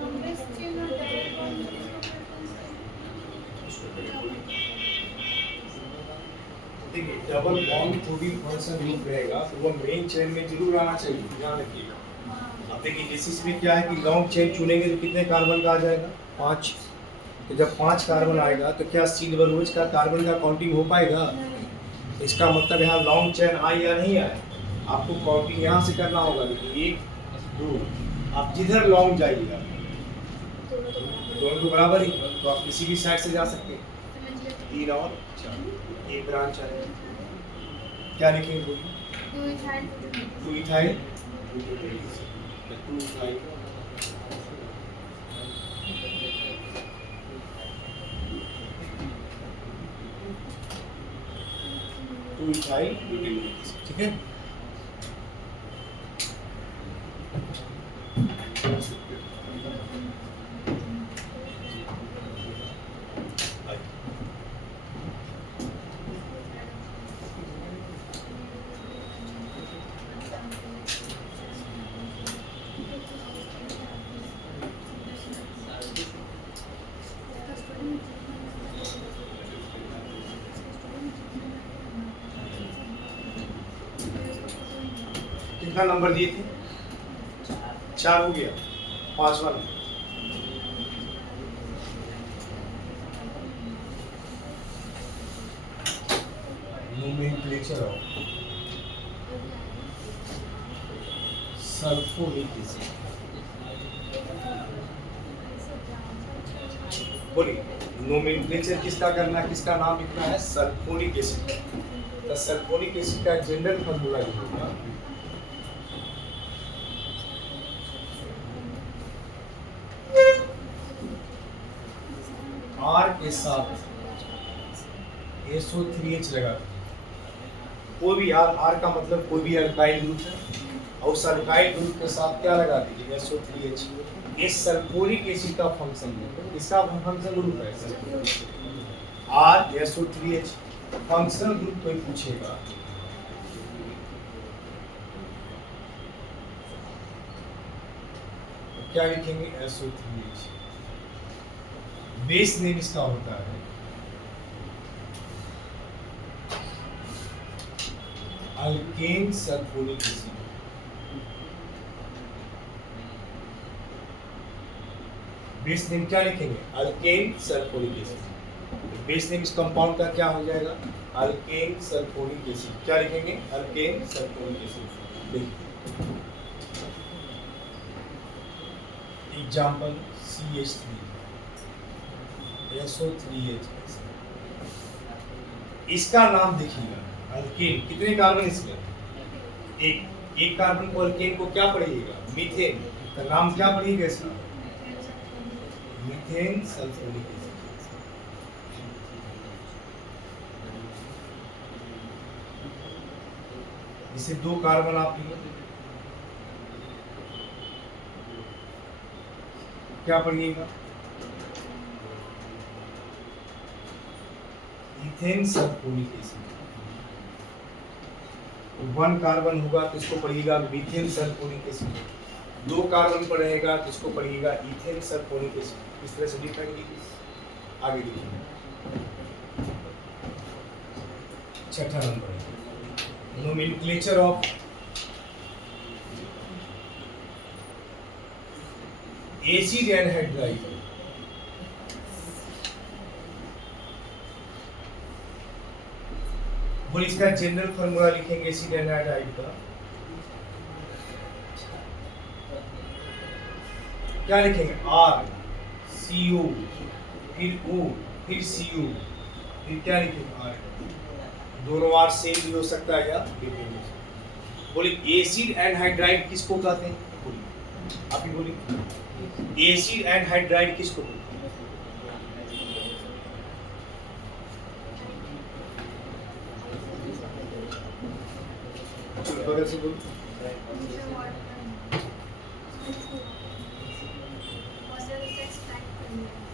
longest tune or direct bond देखिए डबल बॉन्ड कोई भी फंक्शन ग्रुप रहेगा तो वो मेन चेन में जरूर आना चाहिए, ध्यान रखिएगा। अब देखिए जैसे इसमें क्या है कि लॉन्ग चेन चुनेंगे तो कितने कार्बन का आ जाएगा 5। तो जब 5 कार्बन आएगा तो क्या सी डबल OH का कार्बन का काउंटिंग हो पाएगा? इसका मतलब यहाँ लॉन्ग चेन आए या नहीं आए, आपको काउंटिंग यहाँ से करना होगा। देखिए 1 2, आप जिधर लॉन्ग जाइएगा दोनों तो बराबर ही, तो आप किसी भी साइड से जा सकते हैं। 3 और 4 एक ब्रांच है, क्या लिखेंगे बोलिए? 2 इथाइल 2 इथाइल 2 इथाइल ब्यूटेन, ठीक है। कितना नंबर दिए थे? 4 हो गया, 5वां नंबर। नोमेनक्लेचर ऑफ सल्फोनिक एसिड, बोलिए नोमेनक्लेचर किसका करना है, किसका नाम लिखना है? Sulphonic acid. तो सल्फोनिक एसिड का जनरल फॉर्मूला लिखूंगा, R के साथ SO3H लगा, कोई भी R का मतलब कोई भी अल्काइल ग्रुप है, और उस अल्काइल ग्रुप के साथ क्या लगा दीजिए? SO3H। ये सल्फोनिक एसिड का फंक्शन है, इसका फंक्शन ग्रुप है R SO3H। फंक्शनल ग्रुप कोई पूछेगा तो क्या लिखेंगे? SO3H। बेस नेम इसका होता है alkane sulphonic acid. Base name क्या लिखेंगे? Alkane sulphonic acid. Base name इस कंपाउंड का क्या हो जाएगा? Alkane sulphonic acid. क्या लिखेंगे? Alkane sulphonic acid. देखिए एग्जांपल CH3 SO3H, इसका नाम देखिएगा अल्केन। कितने कार्बन इसमें? एक कार्बन को अल्केन को क्या पढ़िएगा? मीथेन। का नाम क्या पढ़िएगा इसका? Methane sulphonic acid. इसे 2 कार्बन आप लिए, क्या पढ़िएगा? Ethane sulphonic acid. 1 कार्बन होगा तो इसको पढ़िएगा मीथेन सल्फोनिक एसिड। 2 कार्बन पर रहेगा तो इसको पढ़िएगा इथेन सल्फोनिक एसिड। इस तरह से डिफाइन कीजिए। आगे देखिए 6ठा नंबर, नोमेनक्लेचर ऑफ एसिड एनहाइड्राइड। बोल इसका जनरल फॉर्मूला लिखेंगे एसिड एनहाइड्राइड का, क्या लिखेंगे? R CO फिर O फिर CO फिर क्या लिखेंगे? R। दोनों R सेम भी हो सकता है या डिफरेंट हो सकता है। बोलिए एसिड एनहाइड्राइड किसको कहते हैं? बोलिए आप ही बोलिए एसिड एनहाइड्राइड किसको कहते हैं? बगल से बोलो।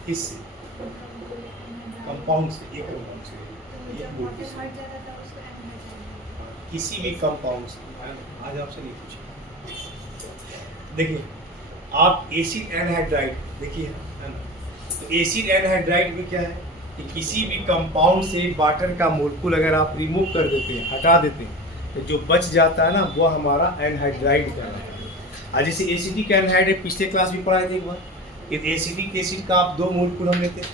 किससे? कंपाउंड से। एक कंपाउंड से किसी भी कंपाउंड से। आज आपसे नहीं पूछा। देखिए आप एसिड एनहाइड्राइड देखिए है ना, तो एसिड एनहाइड्राइड में क्या है कि किसी भी कंपाउंड से वाटर का मोलेक्युल अगर आप रिमूव कर देते हैं, हटा देते हैं, तो जो बच जाता है ना वो हमारा एनहाइड्राइड कहलाता है। आज जैसे एसिटिक एनहाइड्राइड पिछले क्लास में पढ़ाए थे एक बार कि एसिटिक एसिड का आप 2 मोलिक्यूल हम लेते थे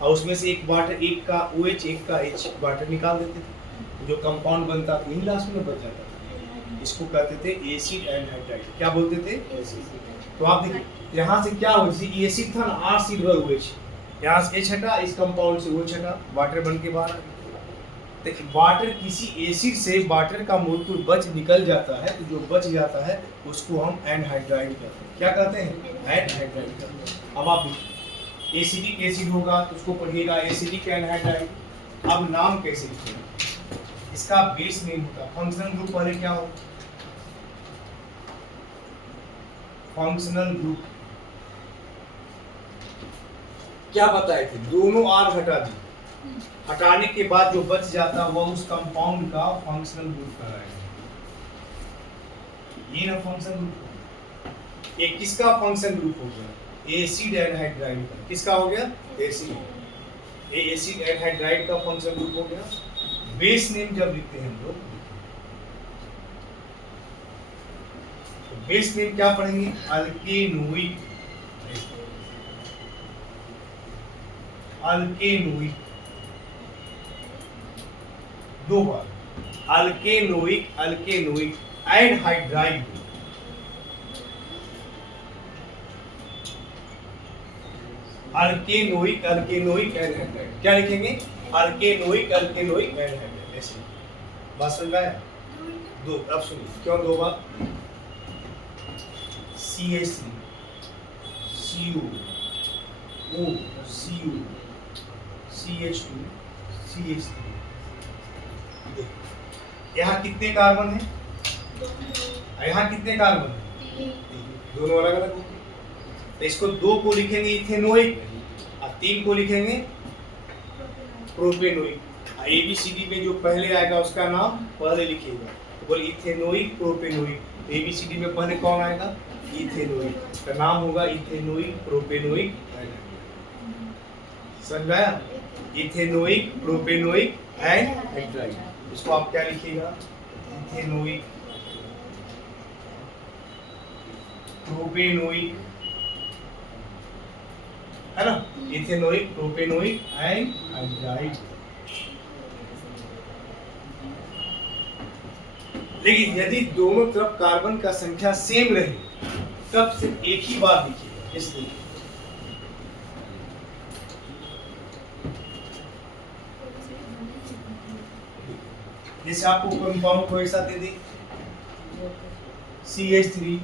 और उसमें से एक वाटर, एक का OH, एक का H वाटर निकाल देते थे, जो कंपाउंड बनता था यही लास्ट में बच जाता था। इसको कहते थे एसिड एनहाइड्राइड। क्या बोलते थे? तो आप देखिए यहाँ से क्या हो, जैसे एसिड था ना R C डबल OH, यहाँ से H हटा, इस कंपाउंड से OH हटा, वाटर बन के बाहर आ गया। देखिए वाटर, किसी एसिड से वाटर का मोलिक्यूल बच निकल जाता है तो जो बच जाता है उसको हम एनहाइड्राइड कहते हैं। क्या कहते हैं? एनहाइड्राइड कहते हैं। अब आप देखिए एसिडिक एसिड होगा तो उसको पढ़िएगा एसिडिक एनहाइड्राइड। अब नाम कैसे लिखेंगे? इसका बेस नेम होता है, फंक्शनल ग्रुप पहले क्या हो? फंक्शनल ग्रुप क्या बताए थे? दोनों R हटा दी, हटाने के बाद जो बच जाता है वह उस कंपाउंड का फंक्शनल ग्रुप कहलाएगा। ये ना फंक्शनल ग्रुप। ये किसका फंक्शनल ग्रुप हो गया? एसिड एनहाइड्राइड का। किसका हो गया? एसिड। ये एसिड एनहाइड्राइड का फंक्शनल ग्रुप हो गया। बेस नेम जब लिखते हैं हम लोग, तो बेस नेम क्या पढ़ेंगे? अल्केनोइक। अल्केनोइक, 2 बार अल्केनोइक, अल्केनोइक एनहाइड्राइड। अल्केनोइक, अल्केनोइक एनहाइड्राइड। क्या लिखेंगे? अल्केनोइक, अल्केनोइक एनहाइड्राइड। ऐसे बात समझ में आया? 2। अब सुनिए क्यों 2 बार? CH3 CO O CO CH2 CH3। यहाँ कितने कार्बन है? यहाँ कितने कार्बन है? 3। दोनों अलग अलग होंगे तो इसको 2 को लिखेंगे इथेनोइक और 3 को लिखेंगे प्रोपेनोइक। ABCD में जो पहले आएगा उसका नाम पहले लिखिएगा। तो बोले इथेनोइक, प्रोपेनोइक। ABCD में पहले कौन आएगा? इथेनोइक। का नाम होगा इथेनोइक, प्रोपेनोइक। समझ में आया? Ethanoic, propanoic anhydride. इसको आप क्या लिखिएगा? इथेनोइक, प्रोपेनोइक, है ना? Ethanoic, propanoic anhydride. लेकिन यदि दोनों तरफ कार्बन का संख्या सेम रहे तब सिर्फ एक ही बार लिखिएगा। इसलिए जैसे आपको कंपाउंड को ऐसा दे दी CH3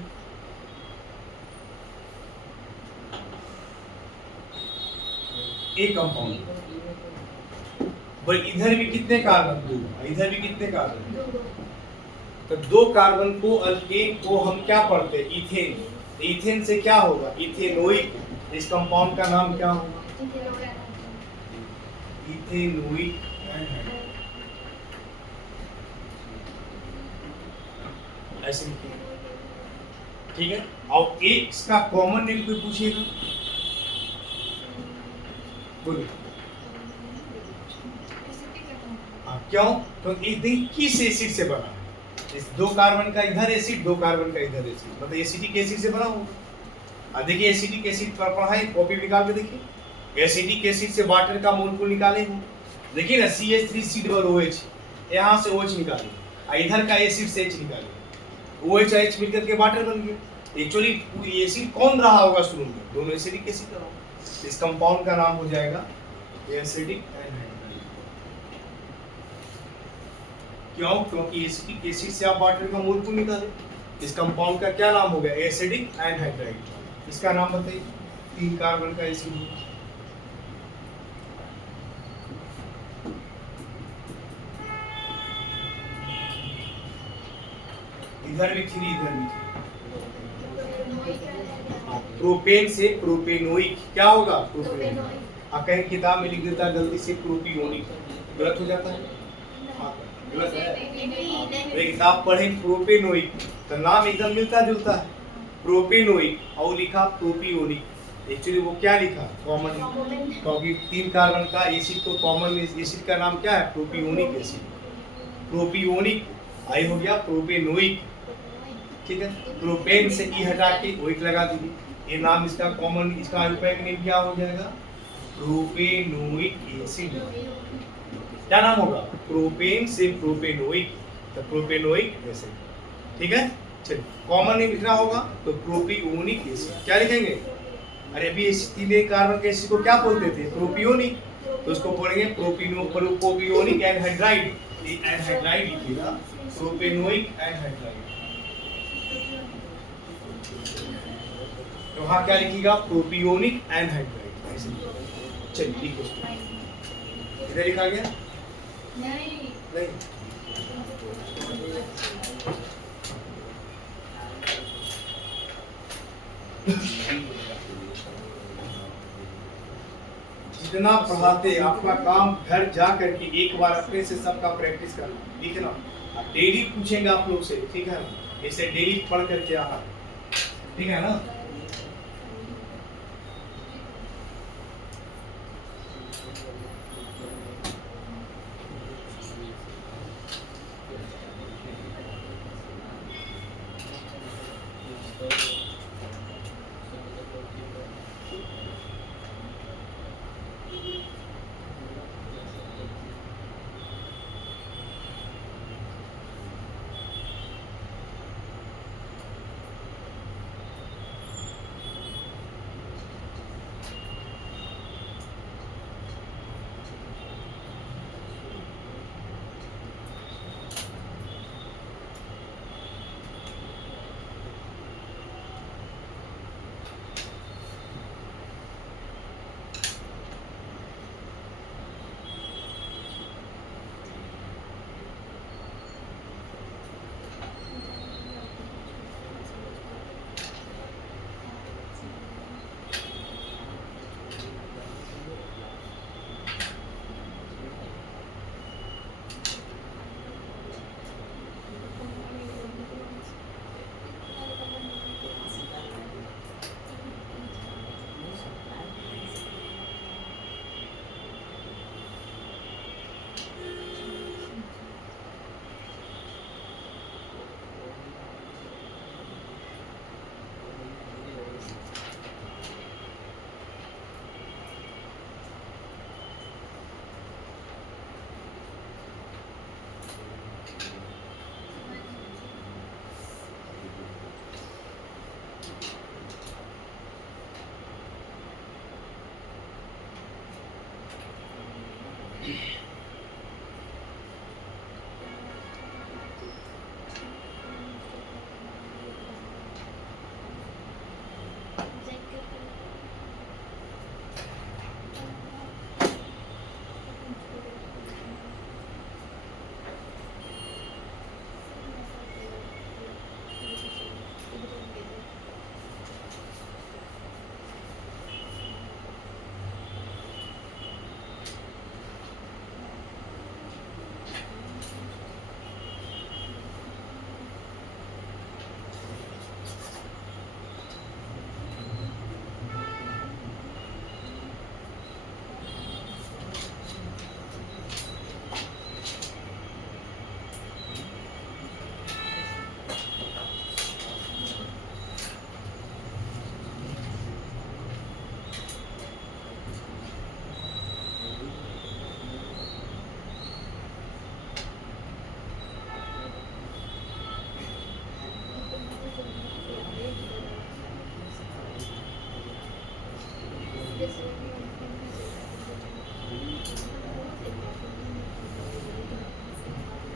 एक कंपाउंड, भाई इधर भी कितने कार्बन? 2। इधर भी कितने कार्बन? तो 2 कार्बन को, अल्केन को हम क्या पढ़ते हैं? इथेन। इथेन से क्या होगा? इथेनोइक। इस कंपाउंड का नाम क्या होगा? Ethanoic anhydride. ऐसे ठीक है। और एक इसका कॉमन नेम कोई पूछेगा? बोलिए। क्यों? तो ये किस एसिड से बना है? इस 2 कार्बन का इधर एसिड, 2 कार्बन का इधर एसिड, मतलब एसिडिक एसिड से बना होगा। देखिए एसिडिक एसिड पर पढ़ाई कॉपी निकाल के देखिए। एसिडिक एसिड से वाटर का मोलिक्यूल निकाले हो, देखिए ना CH3 डबल OH, यहाँ से OH निकाले और इधर का एसिड से H निकाले, OH H मिलकर के वाटर बन गया। एक्चुअली एसिड कौन रहा होगा शुरू में? दोनों एसिडिक एसिड रहा होगा। इस कंपाउंड का नाम हो जाएगा एसिडिक एनहाइड्राइड। क्यों? क्योंकि एसिडिक एसिड से आप वाटर का मोलिक्यूल निकाले। इस कंपाउंड का क्या नाम हो गया? Acidic anhydride. इसका नाम बताइए। 3 कार्बन का एसिड है। इधर भी 3, इधर भी 3। प्रोपेन से प्रोपेनोइक क्या होगा? प्रोपेनोइक। कहीं किताब में लिख देता है गलती से प्रोपियोनिक, गलत हो जाता है? गलत है। किताब पढ़े प्रोपेनोइक तो नाम एकदम मिलता जुलता है, प्रोपेनोइक, और लिखा प्रोपियोनिक। एक्चुअली वो क्या लिखा? कॉमन, क्योंकि 3 कार्बन का एसिड तो कॉमन एसिड का नाम क्या है? Propionic acid. प्रोपियोनिक आई हो गया प्रोपेनोइक। ठीक है, प्रोपेन से ई हटा के ओइक लगा दीजिए, ये नाम इसका कॉमन, इसका अल्पैक नेम क्या हो जाएगा, प्रोपेनोइक एसिड। क्या नाम होगा, प्रोपेन से प्रोपेनोइक, तो प्रोपेनोइक एसिड। ठीक है, चलिए कॉमन नेम लिखना होगा तो प्रोपियोनिक एसिड। क्या लिखेंगे, अरे अभी इस तीसरे कार्बन के एसिड को क्या बोलते थे, प्रोपियोनिक, तो उसको बोलेंगे प्रोपियोनिक एनहाइड्राइड, ये एनहाइड्राइड लिखिएगा, प्रोपेनोइक एनहाइड्राइड। तो वहाँ क्या लिखिएगा, प्रोपियोनिक एनहाइड्राइड ऐसे। चलिए ठीक है, इधर लिखा गया नहीं, जितना पढ़ाते आपका काम घर जा करके एक बार अपने से सबका प्रैक्टिस करना, ठीक है ना, डेली पूछेंगे आप लोग से, ठीक है ना, इसे डेली पढ़ करके आना, ठीक है ना।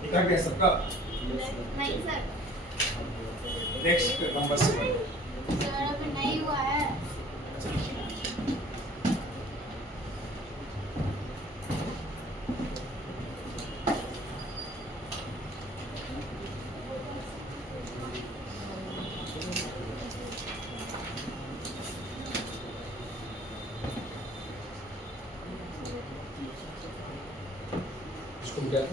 लिखा गया सबका, नहीं सर, नेक्स्ट नंबर 7। सर अभी नहीं हुआ है। इसको क्या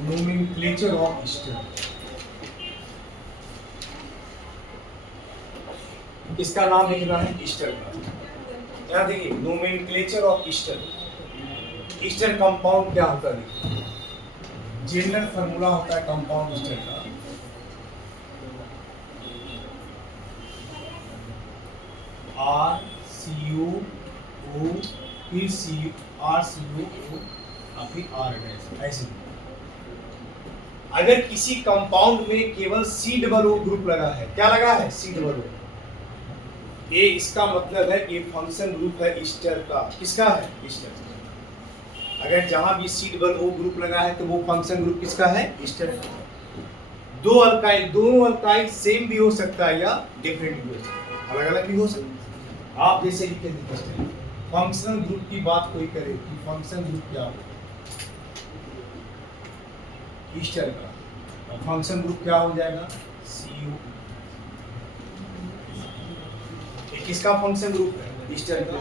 नोमेनक्लेचर ऑफ ईस्टर। इसका नाम लिखना है ईस्टर का। क्या देखिए, nomenclature of Easter. Easter compound क्या होता है? जनरल फार्मूला होता है कंपाउंड ईस्टर का। RCOO फिर RCOO फिर R ऐसे। अगर किसी कंपाउंड में केवल C डबल O ग्रुप लगा है, क्या लगा है? C double O। ये इसका मतलब है कि फंक्शन ग्रुप है ईस्टर का। किसका है? ईस्टर का। अगर जहां भी C डबल O ग्रुप लगा है तो वो फंक्शन ग्रुप किसका है? ईस्टर का। दो अल्काइल, दोनों अल्काइल सेम भी हो सकता है या डिफरेंट भी हो सकता है, अलग अलग भी हो सकता है। आप जैसे लिखे थे फंक्शनल ग्रुप की बात कोई करे कि फंक्शन ग्रुप क्या हो? ईस्टर का फंक्शन ग्रुप क्या हो जाएगा? CU। ये किसका फंक्शन ग्रुप है? ईस्टर का।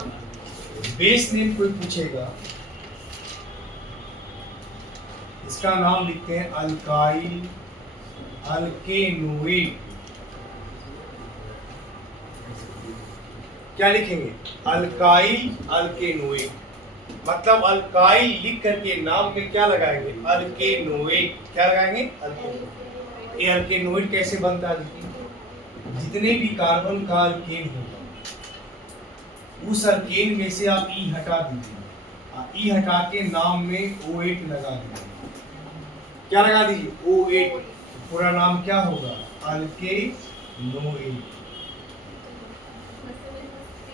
बेस नेम कोई पूछेगा, इसका नाम लिखते हैं अल्काइल अल्केनोइड। क्या लिखेंगे? अल्काइल अल्केनोइड। मतलब अल्काइल लिख करके नाम में क्या लगाएंगे? अल्केनोइड। क्या लगाएंगे? अल्केनोइड। ये अल्केनोइड कैसे बनता है? जितने भी कार्बन का अल्केन होगा उस अल्केन में से आप ई हटा दीजिए। ई हटा के नाम में O8 लगा दीजिए। क्या लगा दीजिए? O8। पूरा नाम क्या होगा? अल्केनोइड।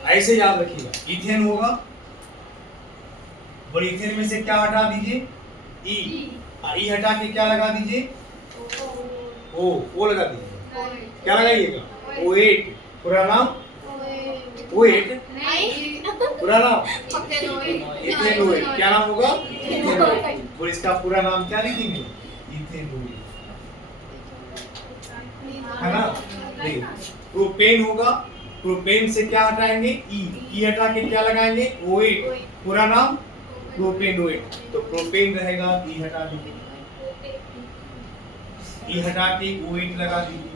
ऐसे याद रखिएगा। इथेन होगा और इथेन में से क्या हटा दीजिए? ई। ई हटा के क्या लगा दीजिए? ओ लगा दीजिए। क्या लगाइएगा? O8। पूरा नाम O8। पूरा नाम इथेनोइड। क्या नाम होगा? इथेनोइड। और इसका पूरा नाम क्या लिखेंगे? इथेनोइड, है ना? नहीं, प्रोपेन होगा। प्रोपेन से क्या हटाएंगे? ई हटा के क्या लगाएंगे? O8। पूरा नाम प्रोपेनोइड। तो प्रोपेन रहेगा, ई हटा दीजिए। ई हटा के O8 लगा दीजिए।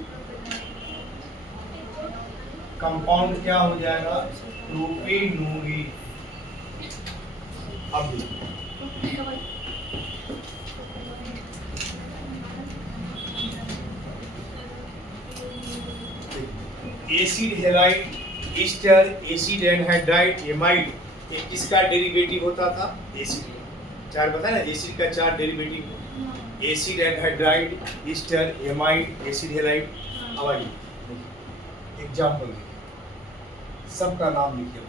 कंपाउंड क्या हो जाएगा? प्रोपेनोइड। अब acid halide, Easter, acid anhydride, amide, ये किसका डेरिवेटिव होता था? एसिड का। चार बताया ना, एसिड का 4 derivative. Acid anhydride, Easter, amide, acid halide. अब आइए एग्जाम्पल सबका नाम लिखिए।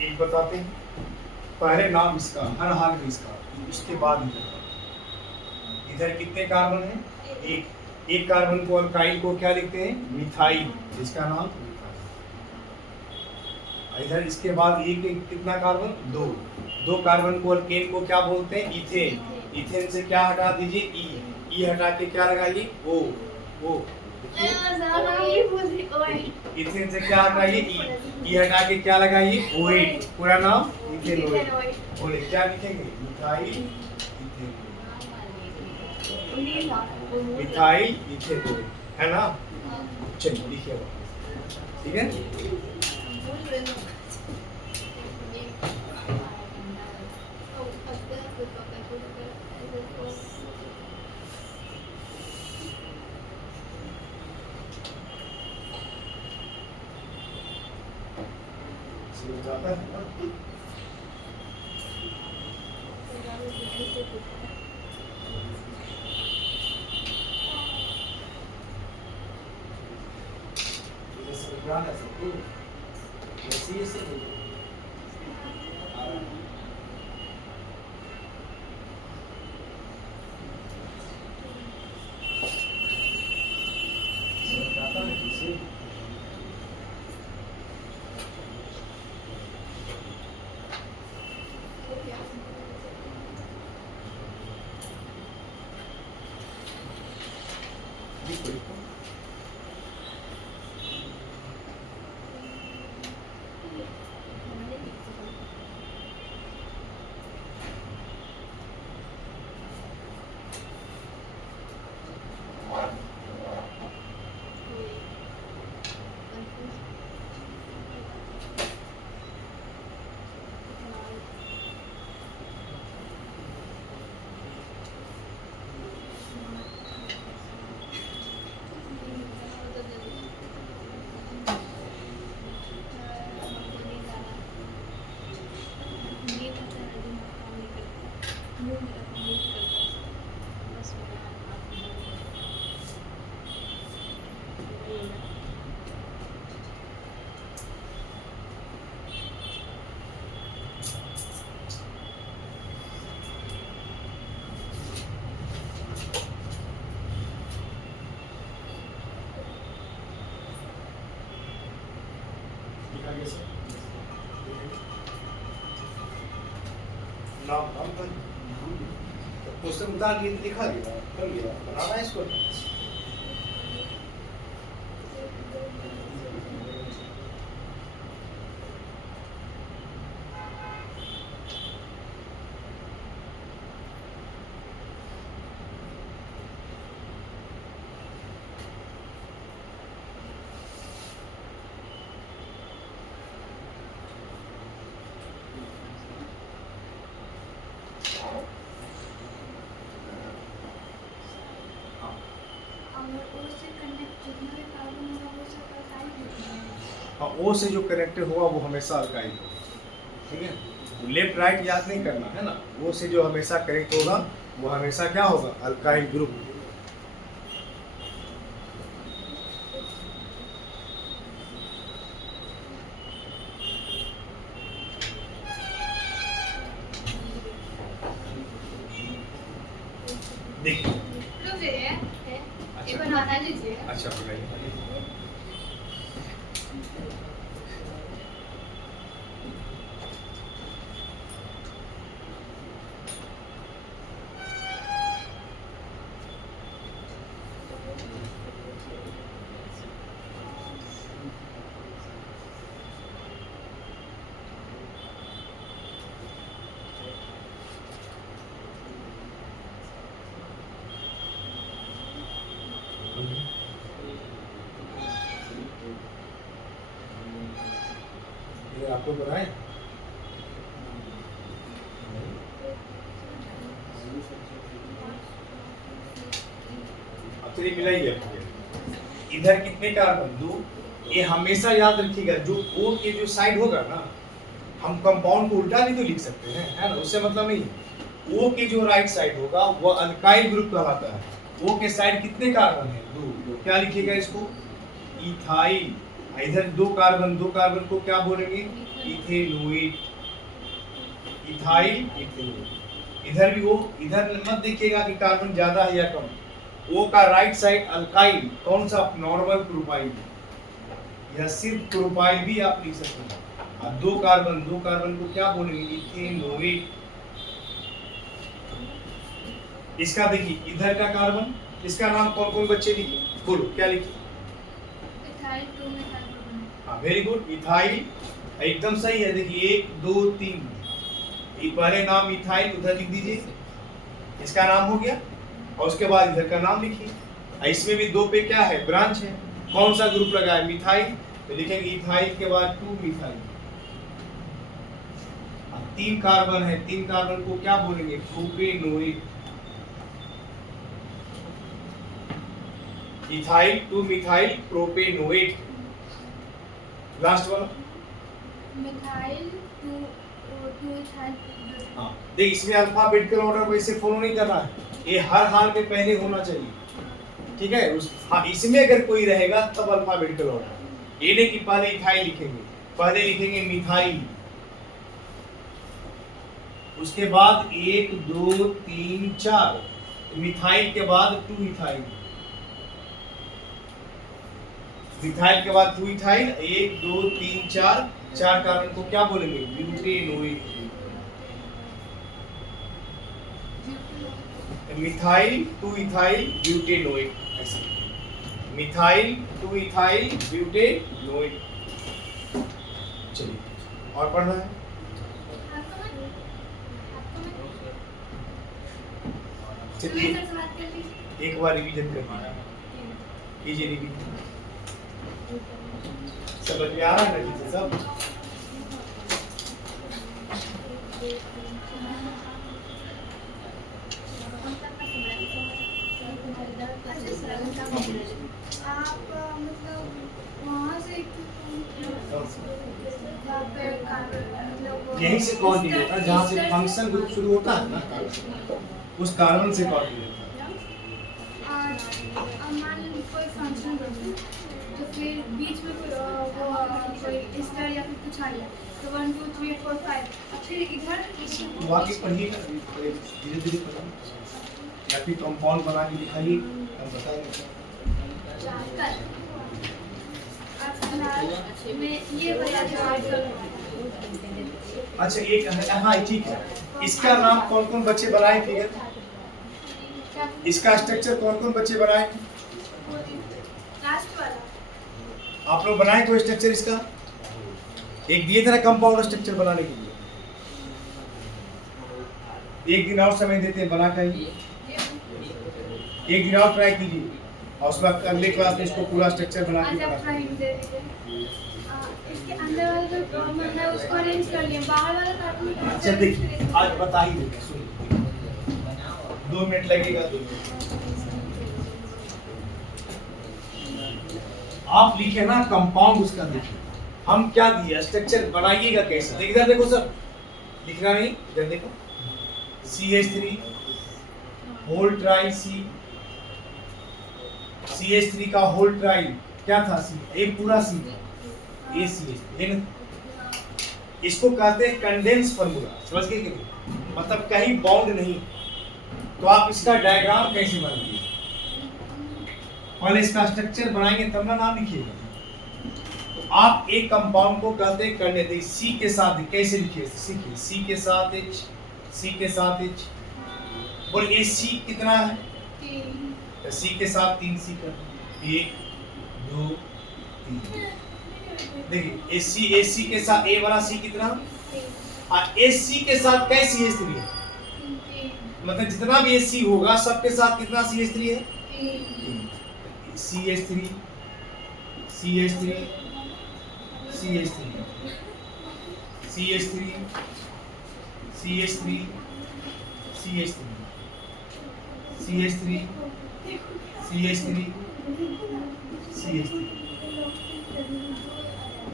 एक बताते हैं, पहले नाम इसका, हर हाल में इसका, उसके बाद इधर कितने कार्बन हैं? एक कार्बन को अल्काइल को क्या लिखते हैं? मिथाइल, जिसका नाम मिथाइल। इधर इसके बाद एक कितना कार्बन? दो कार्बन को अल्केन को क्या बोलते हैं? इथेन। इथेन से क्या हटा दीजिए? ई हटा के क्या लगाइए? ओ। इथेन से क्या हटाइए? ई हटा के क्या लगाइए? O8। पूरा नाम इथेनोइड। और क्या लिखेंगे? मिथाइल इथेनोइड, है ना? चलिए लिखिए, ठीक है। समझ आता है ना? ये समझ में आ रहा है सबको? वैसे ही ऐसे बोलो। आ रहा है। समझ आता है किसे? लिखो लिखो। लिखा कैसे? नाम नाम कर। क्वेश्चन उतार लिए लिखा गया कर लिया बनाना है इसको। हाँ ओ से जो कनेक्टेड होगा वो हमेशा अल्काइल होगा। ठीक है, लेफ्ट राइट याद नहीं करना है ना। ओ से जो हमेशा कनेक्ट होगा वो हमेशा क्या होगा? Alkyl group. देखिए अच्छा बताइए। ये आपको बताएं? अब तो ये मिला ही है। इधर कितने कार्बन? दो। ये हमेशा याद रखिएगा, जो O के जो साइड होगा ना, हम कंपाउंड को उल्टा भी तो लिख सकते हैं, है ना? उससे मतलब नहीं। O के जो राइट साइड होगा वो अल्काइल ग्रुप कहलाता है। O के साइड कितने कार्बन है? दो। क्या लिखिएगा इसको? इथाइल। इधर दो कार्बन को क्या बोलेंगे? इथेनोइड। इथाइल इथेनोइड। इधर भी O, इधर मत देखिएगा कि कार्बन ज्यादा है या कम। O का राइट साइड अल्काइल, कौन सा? Normal propyl. या सिर्फ प्रोपाइल भी आप लिख सकते हैं। अब दो कार्बन को क्या बोलेंगे? इथेनोइड। इसका देखिए इधर का कार्बन, इसका नाम कौन कौन बच्चे लिखे? बोलो क्या लिखे? हाँ वेरी गुड, इथाइल। एकदम सही है। देखिए 1 2 3, ये पहले नाम इथाइल उधर लिख दीजिए, इसका नाम हो गया। और उसके बाद इधर का नाम लिखिए। इसमें भी दो पे क्या है? ब्रांच है। कौन सा ग्रुप लगा है? मिथाइल। तो लिखेंगे इथाइल के बाद 2 मिथाइल। अब 3 कार्बन है, 3 कार्बन को क्या बोलेंगे? Propanoic. Ethyl 2 methyl propanoic. Last वाला मिथाइल टू इथाइल। हाँ देख, इसमें अल्फाबेटिकल ऑर्डर को इसे फॉलो नहीं करना है, ये हर हाल में पहले होना चाहिए, ठीक है। हाँ, इसमें अगर कोई रहेगा तब अल्फाबेटिकल ऑर्डर, ये नहीं कि पहले इथाइल लिखेंगे, पहले लिखेंगे मिथाइल, उसके बाद 1 2 3 4 मिथाइल के बाद 2 इथाइल, मिथाइल के बाद 2 इथाइल, 1 2 3 4 चार कार्बन को क्या बोलेंगे, ब्यूटेनोइक। मिथाइल 2 इथाइल ब्यूटेनोइक, ऐसे मिथाइल 2 इथाइल ब्यूटेनोइक। चलिए और पढ़ना है। चलिए एक बार रिवीजन कर लीजिए, रिवीजन समझ में आ रहा है ना जी सब? आप मतलब वहाँ से यहीं से कॉन्टिन्यू होता है, जहाँ से फंक्शन ग्रुप शुरू होता है ना, उस कार्बन से कॉन्टिन्यू होता है। मान लीजिए कोई फंक्शन ग्रुप, तो फिर बीच में कोई स्टार या फिर कुछ आ गया, तो 1 2 3 4 5, फिर इधर वाकई पढ़िएगा, धीरे धीरे पढ़िए, या फिर कंपाउंड बना के दिखाइए, हम बताएंगे। ये बता अच्छा एक हाँ ठीक है, इसका नाम कौन कौन बच्चे बनाए थे, इसका स्ट्रक्चर कौन कौन बच्चे बनाए, लास्ट वाला आप लोग बनाए कोई स्ट्रक्चर इसका, एक दिए थे ना कंपाउंड स्ट्रक्चर बनाने के लिए, एक दिन और समय देते हैं बना कर, एक दिन और ट्राई कीजिए, और उसके बाद अगले क्लास में इसको पूरा स्ट्रक्चर बना के बना। इसके अंदर वाला जो प्रॉब्लम है उसको अरेंज कर लिया, बाहर वाला कार्टून अच्छा देखिए आज बता ही देंगे, सुनिए 2 मिनट लगेगा, 2 मिनट आप लिखे ना कंपाउंड, उसका देखिए हम क्या दिया, स्ट्रक्चर बनाइएगा कैसे, देख इधर देखो सर, लिखना नहीं, इधर देखो CH3 होल ट्राई CH3 का होल ट्राई क्या था, C एक पूरा C ACH, इसको कहते हैं कंडेंस फार्मूला, समझ गए कि नहीं, मतलब कहीं बाउंड नहीं। तो आप इसका डायग्राम कैसे बनाएंगे, पहले इसका स्ट्रक्चर बनाएंगे तब ना नाम लिखिएगा। तो आप एक कंपाउंड को कहते हैं कंडेंस, C के साथ कैसे लिखिए, सीखिए C के साथ H, C के साथ H, बोलिए C कितना है, तो C के साथ 3 C कर, 1 2 3, देखिए AC के साथ A वाला C कितना, AC के साथ क्या CH3 है, मतलब जितना भी AC होगा सबके साथ कितना CH3 है, CH3 CH3 CH3 CH3 CH3 CH3 CH3 CH3 CH3।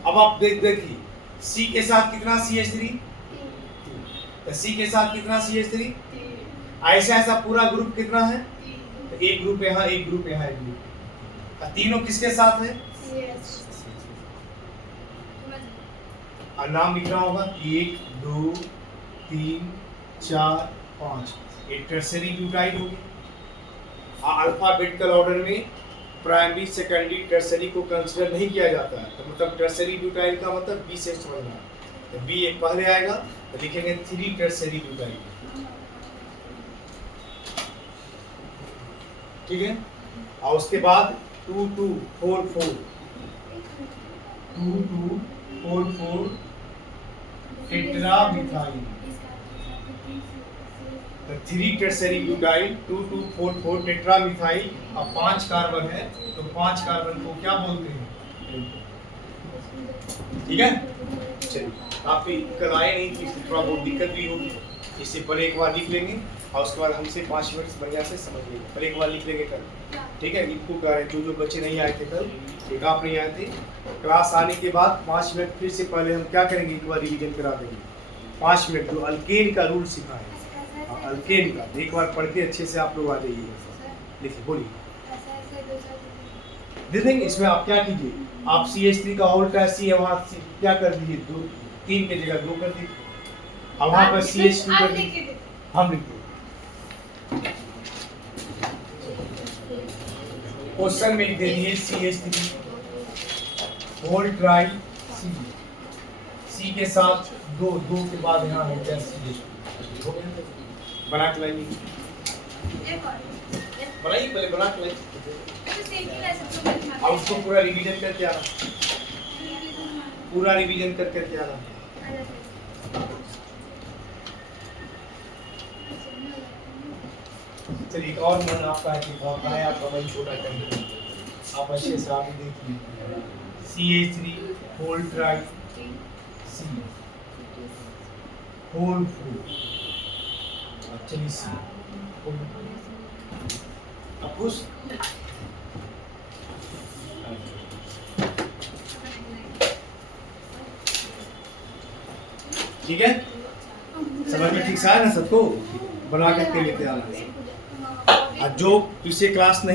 अब आप देखिए C के साथ कितना CH3, तो C के साथ कितना CH3, ऐसा ऐसा पूरा ग्रुप कितना है, तो एक ग्रुप यहाँ, एक ग्रुप यहाँ, एक ग्रुप, तीनों किसके साथ है, और नाम लिखना होगा 1 2 3 4 5, एक टर्सरी ब्यूटाइल होगी। अल्फाबेटिकल ऑर्डर में प्राइमरी सेकेंडरी टर्सरी को कंसीडर नहीं किया जाता है, तो मतलब टर्सरी ब्यूटाइल का मतलब बी से समझना, तो बी एक पहले आएगा, तो लिखेंगे 3 टर्सरी ब्यूटाइल, ठीक है। और उसके बाद 2 2 4 4 2 2 4 4 टेट्रा मिथाइल, तो 3 टर्सरी ब्यूटाइल 2 2 4 4 टेट्रा मिथाइल, अब 5 कार्बन है, तो 5 कार्बन को क्या बोलते हैं, ठीक है। चलिए काफी कल आए नहीं कि थोड़ा बहुत दिक्कत भी होगी, इससे पहले एक बार लिख लेंगे और उसके बाद हमसे 5 मिनट बढ़िया से समझ लीजिए। कल एक बार लिख लेंगे कल, ठीक है। इनको कह रहे जो बच्चे नहीं आए थे कल, एक आप नहीं आए थे, क्लास आने के बाद 5 मिनट फिर से पहले हम क्या करेंगे, एक बार रिवीजन करा देंगे 5 मिनट, जो अल्केन का रूल सीखा है, अल्केन का एक बार पढ़ के अच्छे से आप लोग आ जाइए। लिखिए, बोलिए। दे देंगे। इसमें आप क्या कीजिए, आप CH3 का होल का सी है, वहाँ क्या कर दीजिए, 2 3 की जगह 2 कर दीजिए। अब वहाँ पर CH2 कर दीजिए, हम लिख दें। क्वेश्चन में दे दिए CH3 होल ट्राई C के साथ 2 के बाद यहाँ हो गया CH2, बना के लाइए, बनाइए पहले, बना के लाइए। अब उसको पूरा रिवीजन करके आना, पूरा रिवीजन करके आना। चलिए, एक और मन आपका है कि आपका है, आपका मन छोटा करके आप अच्छे से आप देखिए, CH3 whole try C whole 4, चलिए C अब उस ठीक है, समझ में ठीक से आया ना सबको, बना करके लेते आना। जो पीछे क्लास नहीं